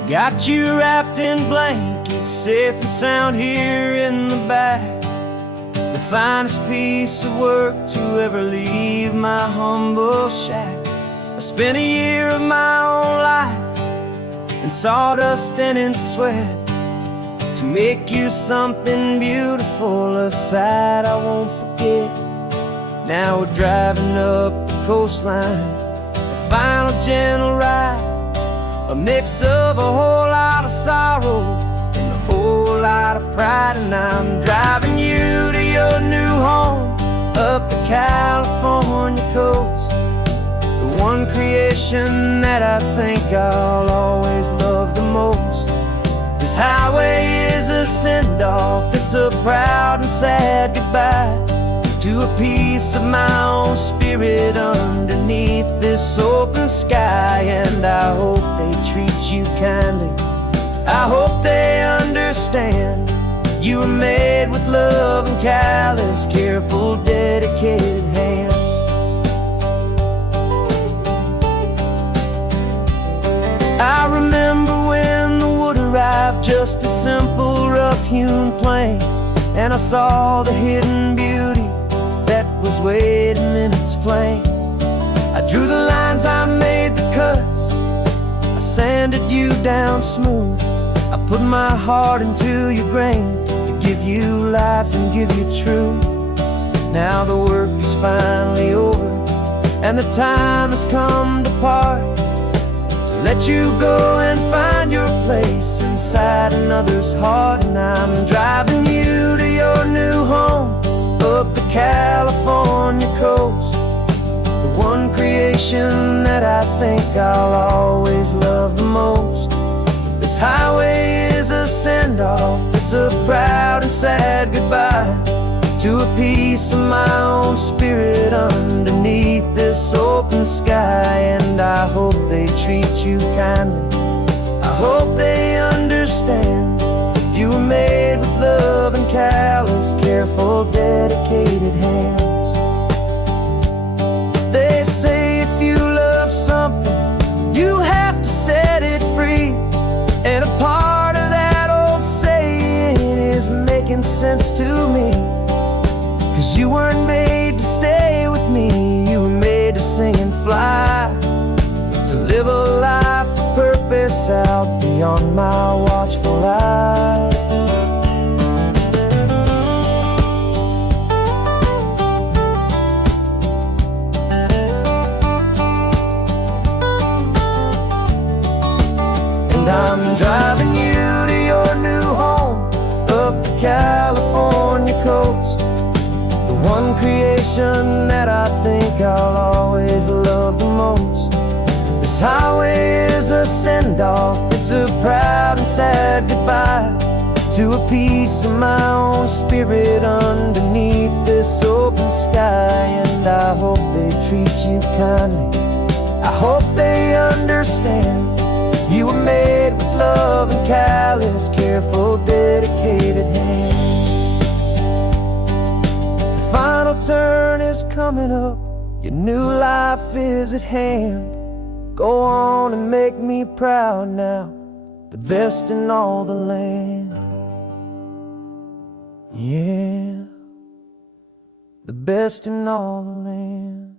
Got you wrapped in blankets, safe and sound here in the back. The finest piece of work to ever leave my humble shack. I spent a year of my own life in sawdust and in sweat to make you something beautiful, a sight I won't forget. Now we're driving up the coastline, a final gentle ride, a mix of a whole lot of sorrow and a whole lot of pride. And I'm driving you to your new home up the California coast, the one creation that I think I'll always love This highway is a send-off, it's a proud and sad goodbye to a piece of my own spirit underneath this open sky. And I hope they treat you kindly, I hope they understand you were made with love and callous, careful, dedicated hands. I remember when the wood arrived, just a simple rough-hewn plank, and I saw the hidden beauty that was waiting in its flank. I drew the lines, I made the cuts, I sanded you down smooth. I put my heart into your grain to give you life and give you truth. Now the work is finally over, and the time has come to part, to let you go and find your place inside another's heart. And I'm driving you to your new home up the California coast, the one creation that I think I'll always love the most. This highway is a send-off, it's a proud and sad goodbye to a piece of my own spirit underneath this open sky. And I hope they treat you kindly, I hope they understand you were made with love and callous, careful, dedicated hands. They say if you love something, you have to set it free. And a part of that old saying is making sense to me, 'cause you weren't made to stay with me, you were made to sing and fly, to live a life of purpose out beyond my watchful eye. And I'm driving you to your new home up the California coast, the one creation that I think I'll always love the most. This highway is a send-off, it's a proud and sad goodbye to a piece of my own spirit underneath this open sky. And I hope they treat you kindly, I hope they understand you were made with love and callous, careful, dedicated hands. The final turn is coming up, your new life is at hand. Go on and make me proud now, the best in all the land. Yeah, the best in all the land.